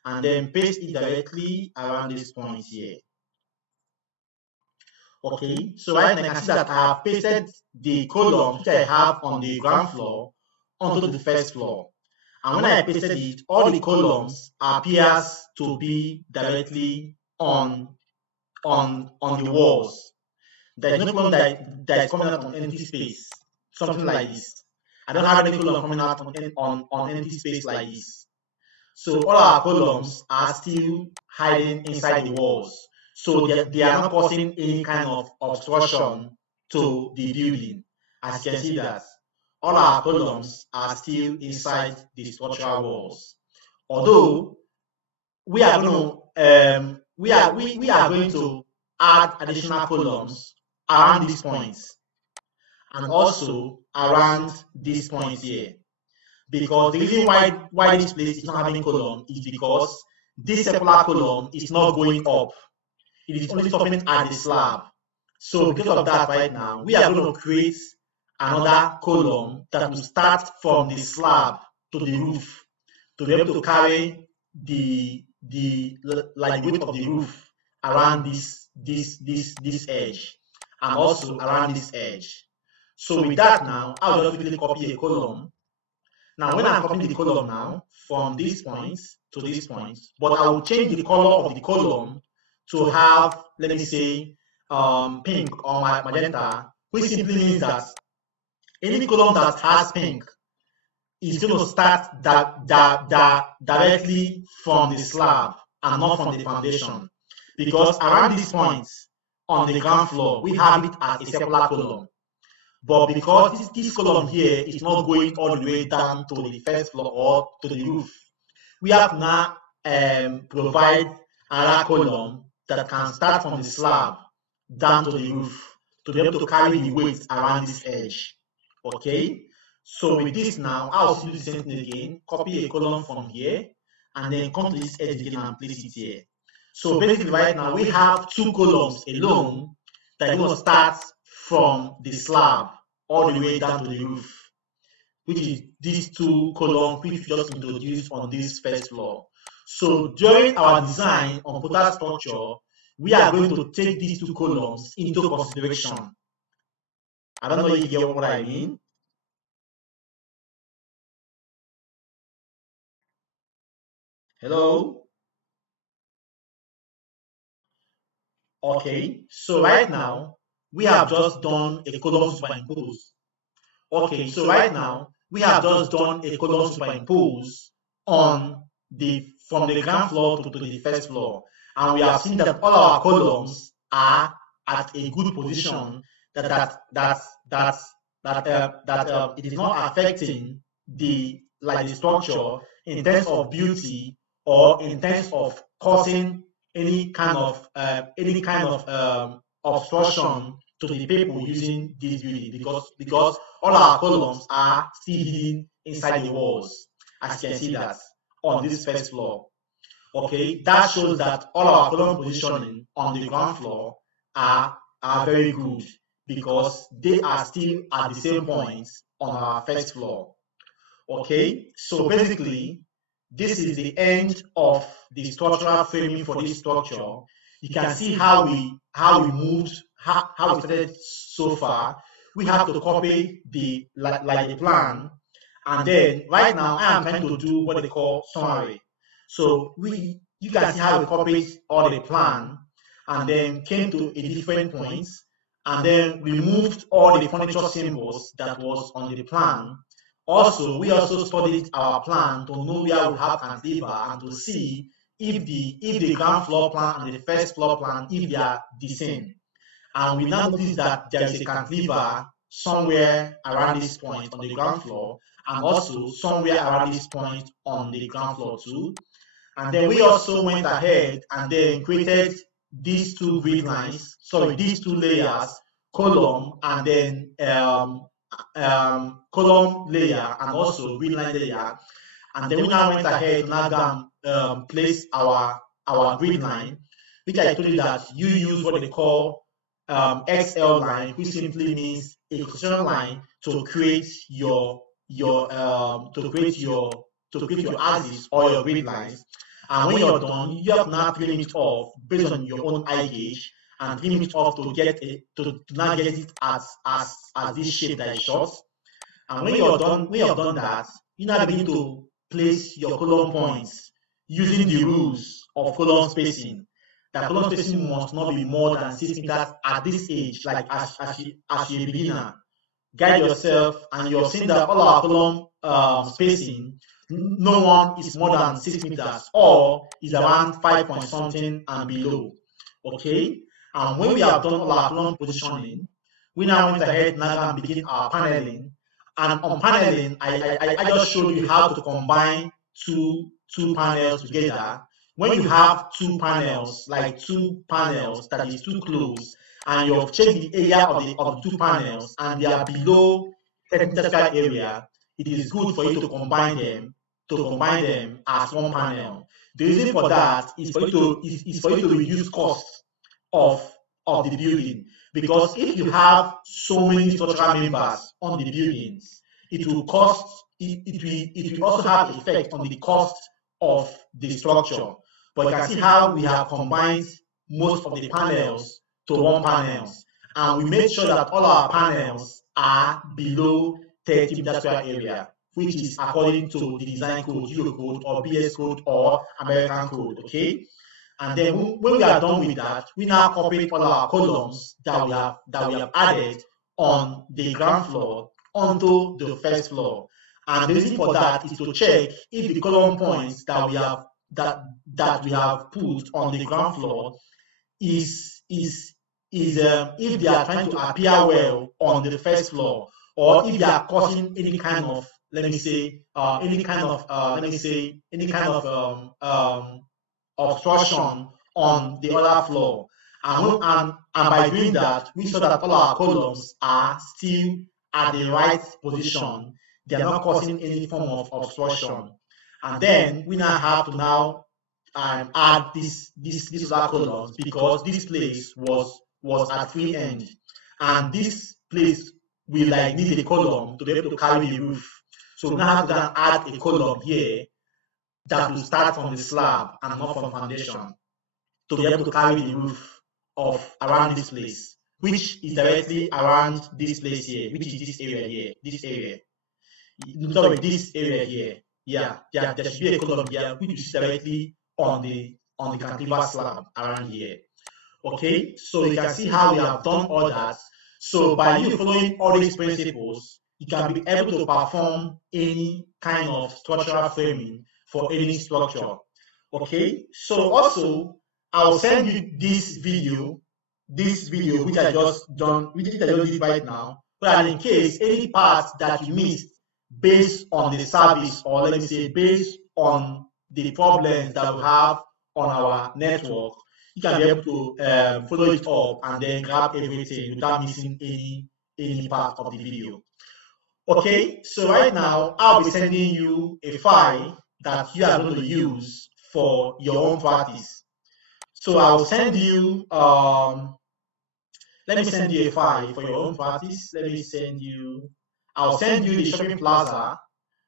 and then paste it directly around this point here. Okay, so right now I can see that I have pasted the columns which I have on the ground floor onto the first floor. And when I pasted it, all the columns appears to be directly on the walls. There is no column that is coming out on empty space, something like this. I don't have any column coming out on empty space like this. So all our columns are still hiding inside the walls. So they are not causing any kind of obstruction to the building. As you can see that all our columns are still inside the structural walls. Although we are going to we are going to add additional columns around these points and also around this point here. Because the reason why this place is not having column is because this circular column is not going up. It is only stopping at the slab. So because of that right now, we are going to create another column that will start from the slab to the roof to be able to carry the weight of the roof around this edge and also around this edge. So with that now, I'll just quickly copy a column. Now, when I'm copying the column now from this point to this point, but I will change the color of the column to have, let me say, pink or magenta, which simply means that any column that has pink is going to start directly from the slab and not from the foundation. Because around this point on the ground floor, we have it as a circular column. But because this column here is not going all the way down to the first floor or to the roof, we have now provide another column that can start from the slab down to the roof to be able to carry the weight around this edge. Okay, so with this now, I'll do the same thing again, copy a column from here, and then come to this edge again and place it here. So basically right now, we have two columns alone that are going to start from the slab all the way down to the roof, which is these two columns which we just introduced on this first floor. So during our design on Protastructure, we are going to take these two columns into consideration. I don't know if you get what I mean. Hello? Okay, so right now, we have just done a column superimpose. Okay, so right now, we have just done a column superimpose on from the ground floor to the first floor. And we have seen that all our columns are at a good position that it is not affecting the like the structure in terms of beauty or in terms of causing any kind of obstruction to the people using this building, because all our columns are still hidden inside the walls, as you can see that on this first floor. Okay, that shows that all our column positioning on the ground floor are very good, because they are still at the same point on our first floor. Okay, so basically this is the end of the structural framing for this structure. You can see how we moved, how we started so far. We have to copy the like the plan, and then right now I am trying to do what they call summary. So you can see how we copied all the plan and then came to a different point, and then removed all the furniture symbols that was on the plan. Also, we also studied our plan to know where we have cantilever and to see if the ground floor plan and the first floor plan, if they are the same. And we now notice that there is a cantilever somewhere around this point on the ground floor, and also somewhere around this point on the ground floor too. And then we also went ahead and then created these two grid lines, these two layers, column and then column layer and also grid line layer. And then we now went ahead and now place our grid line, which I told you that you use what they call XL line, which simply means a construction line to create your axis or your grid lines. And when you're done, you have to now trim it off based on your own eye gauge, and trim it off to get it to now get it as this shape that is short. And when you have done that, you now begin to place your column points using the rules of column spacing. That column spacing must not be more than 6 meters at this age, like as you're a beginner. Guide yourself, and you're seeing that all our column spacing, no one is more than 6 meters, or is around 5 point something and below. Okay, and when we have done all our column positioning, we now went ahead and begin our paneling. And on paneling, I just showed you how to combine two panels together. When you have two panels that is too close, and you've checked the area of the two panels and they are below 30 square area, it is good for you to combine them as one panel. The reason for that is for you to reduce costs of the building, because if you have so many structural members on the buildings, it will also have effect on the cost of the structure. But you can see how we have combined most of the panels to one panel, and we made sure that all our panels are below 30 meter square area, which is according to the design code, Euro code or BS code or American code. Okay, and then when we are done with that, we now incorporate all our columns that we have added on the ground floor onto the first floor. And the reason for that is to check if the column points that we have put on the ground floor is if they are trying to appear well on the first floor, or if they are causing any kind of obstruction on the other floor. And by doing that, we saw that all our columns are still at the right position. They are not causing any form of obstruction. And then we now have to add these other columns, because this place was at free end, and this place will need a column to be able to carry the roof. So we now have to add a column here that will start from the slab and not from foundation, to be able to carry the roof of around this place, which is directly around this place here, which is this area here, this area here. Yeah, there should be a column here which is directly on the cantilever slab around here. Okay, so you can see how we have done all that. So by you following all these principles, you can be able to perform any kind of structural framing for any structure. Okay, so also I'll send you this video which I just did right now, but in case any parts that you missed based on the service, or let me say based on the problems that we have on our network, you can be able to follow it up and then grab everything without missing any part of the video. Okay, so right now I'll be sending you a file that you are going to use for your own practice. So I'll send you let me send you a file for your own practice. I'll send you the shopping plaza,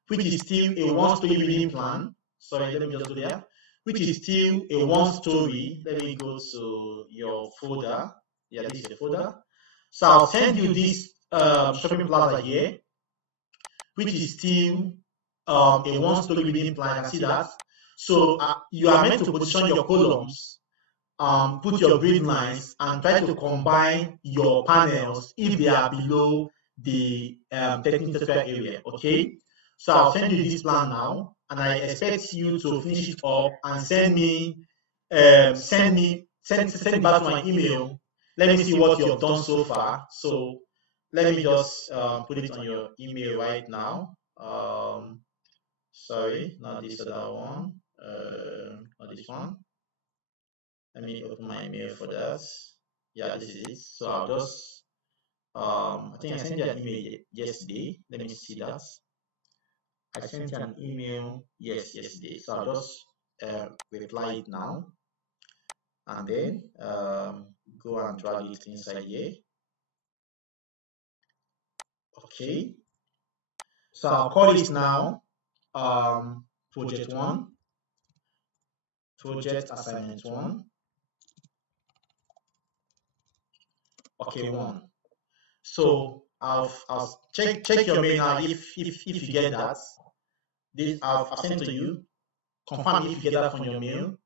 which is still a one-story reading plan. Sorry, let me just go there. Which is still a one-story. Let me go to your folder. Yeah, this is the folder. So I'll send you this shopping plaza here, which is still a one-story reading plan. I can see that. So you are meant to position your columns, put your grid lines, and try to combine your panels if they are below the technical software area. Okay, so I'll send you this plan now, and I expect you to finish it up and send it back to my email. Let me see what you have done so far. So let me just put it on your email right now. Sorry, not this other one. Not this one. Let me open my email for that. Yeah, this is it. So I'll just I think I sent you an email yesterday. Let me see that. I sent you an email yesterday. So I'll just reply it now, and then go and drag it inside here. Okay. So I'll call it now project 1, project assignment 1. Okay, 1. So I'll check your mail now if you get that. This I've sent to you. Confirm if you get that from your mail.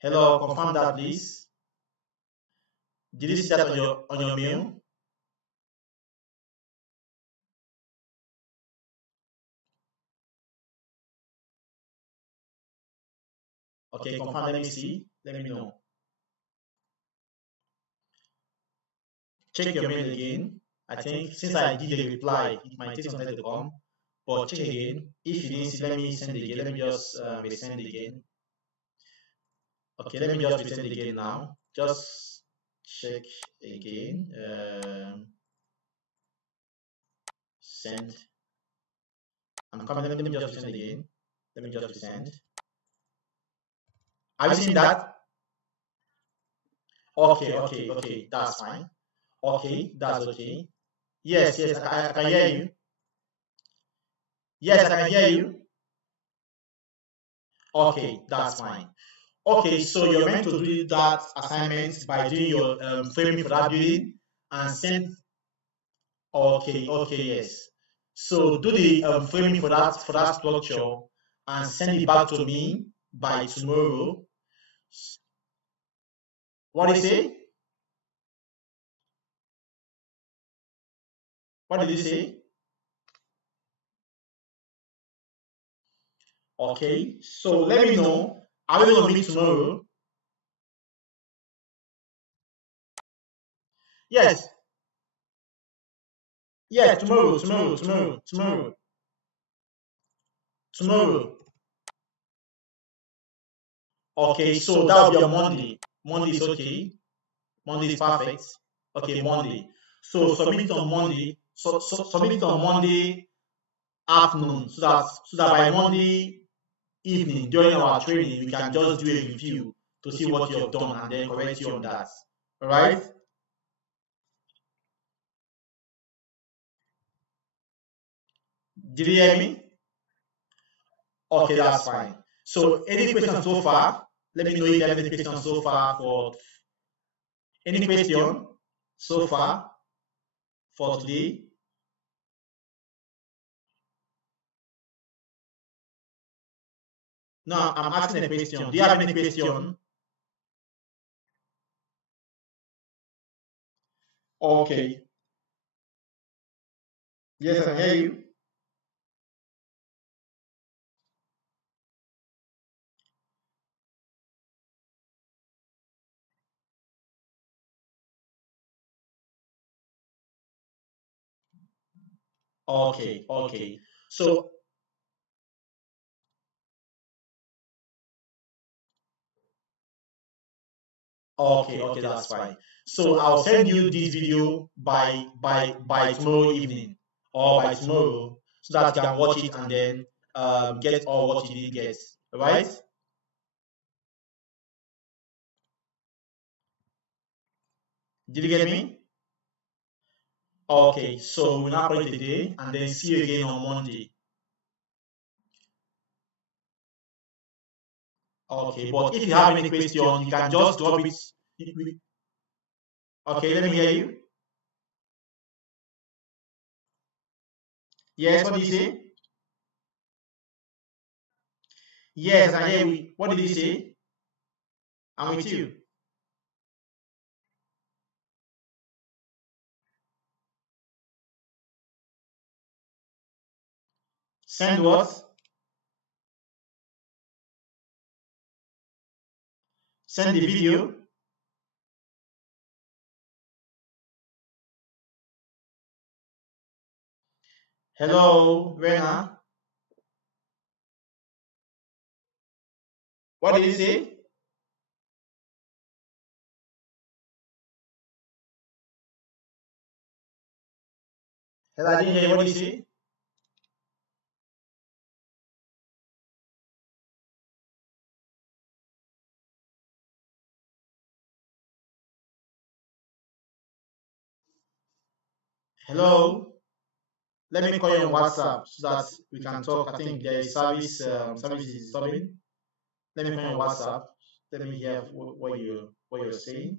Hello, confirm that please. Did you see that on your mail? Okay, confirm. Let me see. Let me know. Check your mail again. I think since I did a reply, it might take some time to come. But check again. If you didn't see, let me send again. Let me just resend again. Okay, let me just resend again now. Just check again. Send. I'm coming. Let me just resend again. Let me just resend. Have you seen that? Okay, that's fine. Okay, that's okay. Yes, I can hear you. Yes, I can hear you. Okay, that's fine. Okay, so you're meant to do that assignment by doing your framing for that building and send. Okay, yes. So do the framing for that structure and send it back to me by tomorrow. What did you say? What did you say? Okay, so let me know. Are we going to meet tomorrow? Yes. Yes, tomorrow. Okay, so that will be on Monday. Monday is okay. Monday is perfect. Okay, Monday. So submit it on Monday. Submit it on Monday afternoon, so that by Monday evening during our training we can just do a review to see what you have done and then correct you on that. All right? Did you hear me? Okay, that's fine. So any questions so far? Let me know if you have any questions so far for any question so far for today. No, I'm asking a question. Do you have any question? Okay. Yes, I can hear you. Okay, okay. So okay, okay, that's fine. So I'll send you this video by tomorrow evening or by tomorrow so that you can watch it and then get all what you didn't get. Right? Did you get me? Okay, so we'll now call it a day and then see you again on Monday. Okay, but if you have any question, you can just drop it. Okay, let me hear you. Yes, what did you say? Yes, I can hear you. What did you say? I'm with you. Send what? Send the video. Hello, Rinah. What did you say? Hello, I didn't hear you. What did you say? Hello. Let me call you on WhatsApp so that we can talk. I think there is service is disturbing. Let me call you on WhatsApp. Let me hear what you're saying.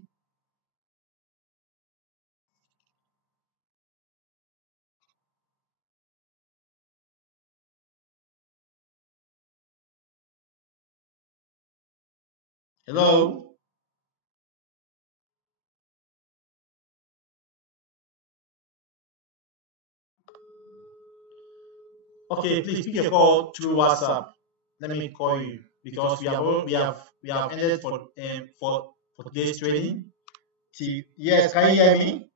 Hello. Okay, please pick your call through WhatsApp. Let me call you because we have ended for today's training. Yes, can you hear me?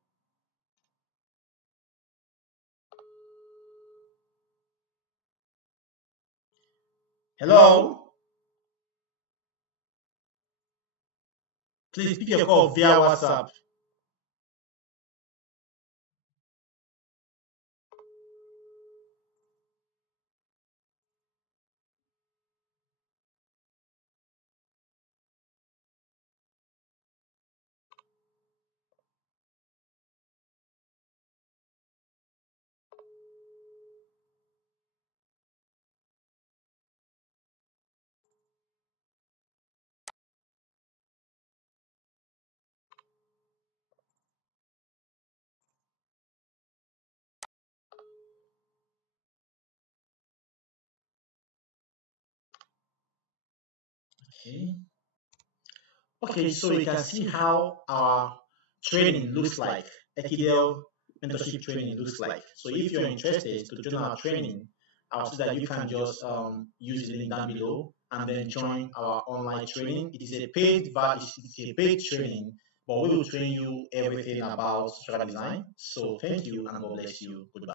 Hello. Please pick your call via WhatsApp. Okay. Okay, so you can see how our training looks like. Ekidel mentorship training looks like. So if you're interested to join our training, I'll say that you can just use the link down below and then join our online training. It is a it's a paid training, but we will train you everything about structural design. So thank you and God bless you. Goodbye.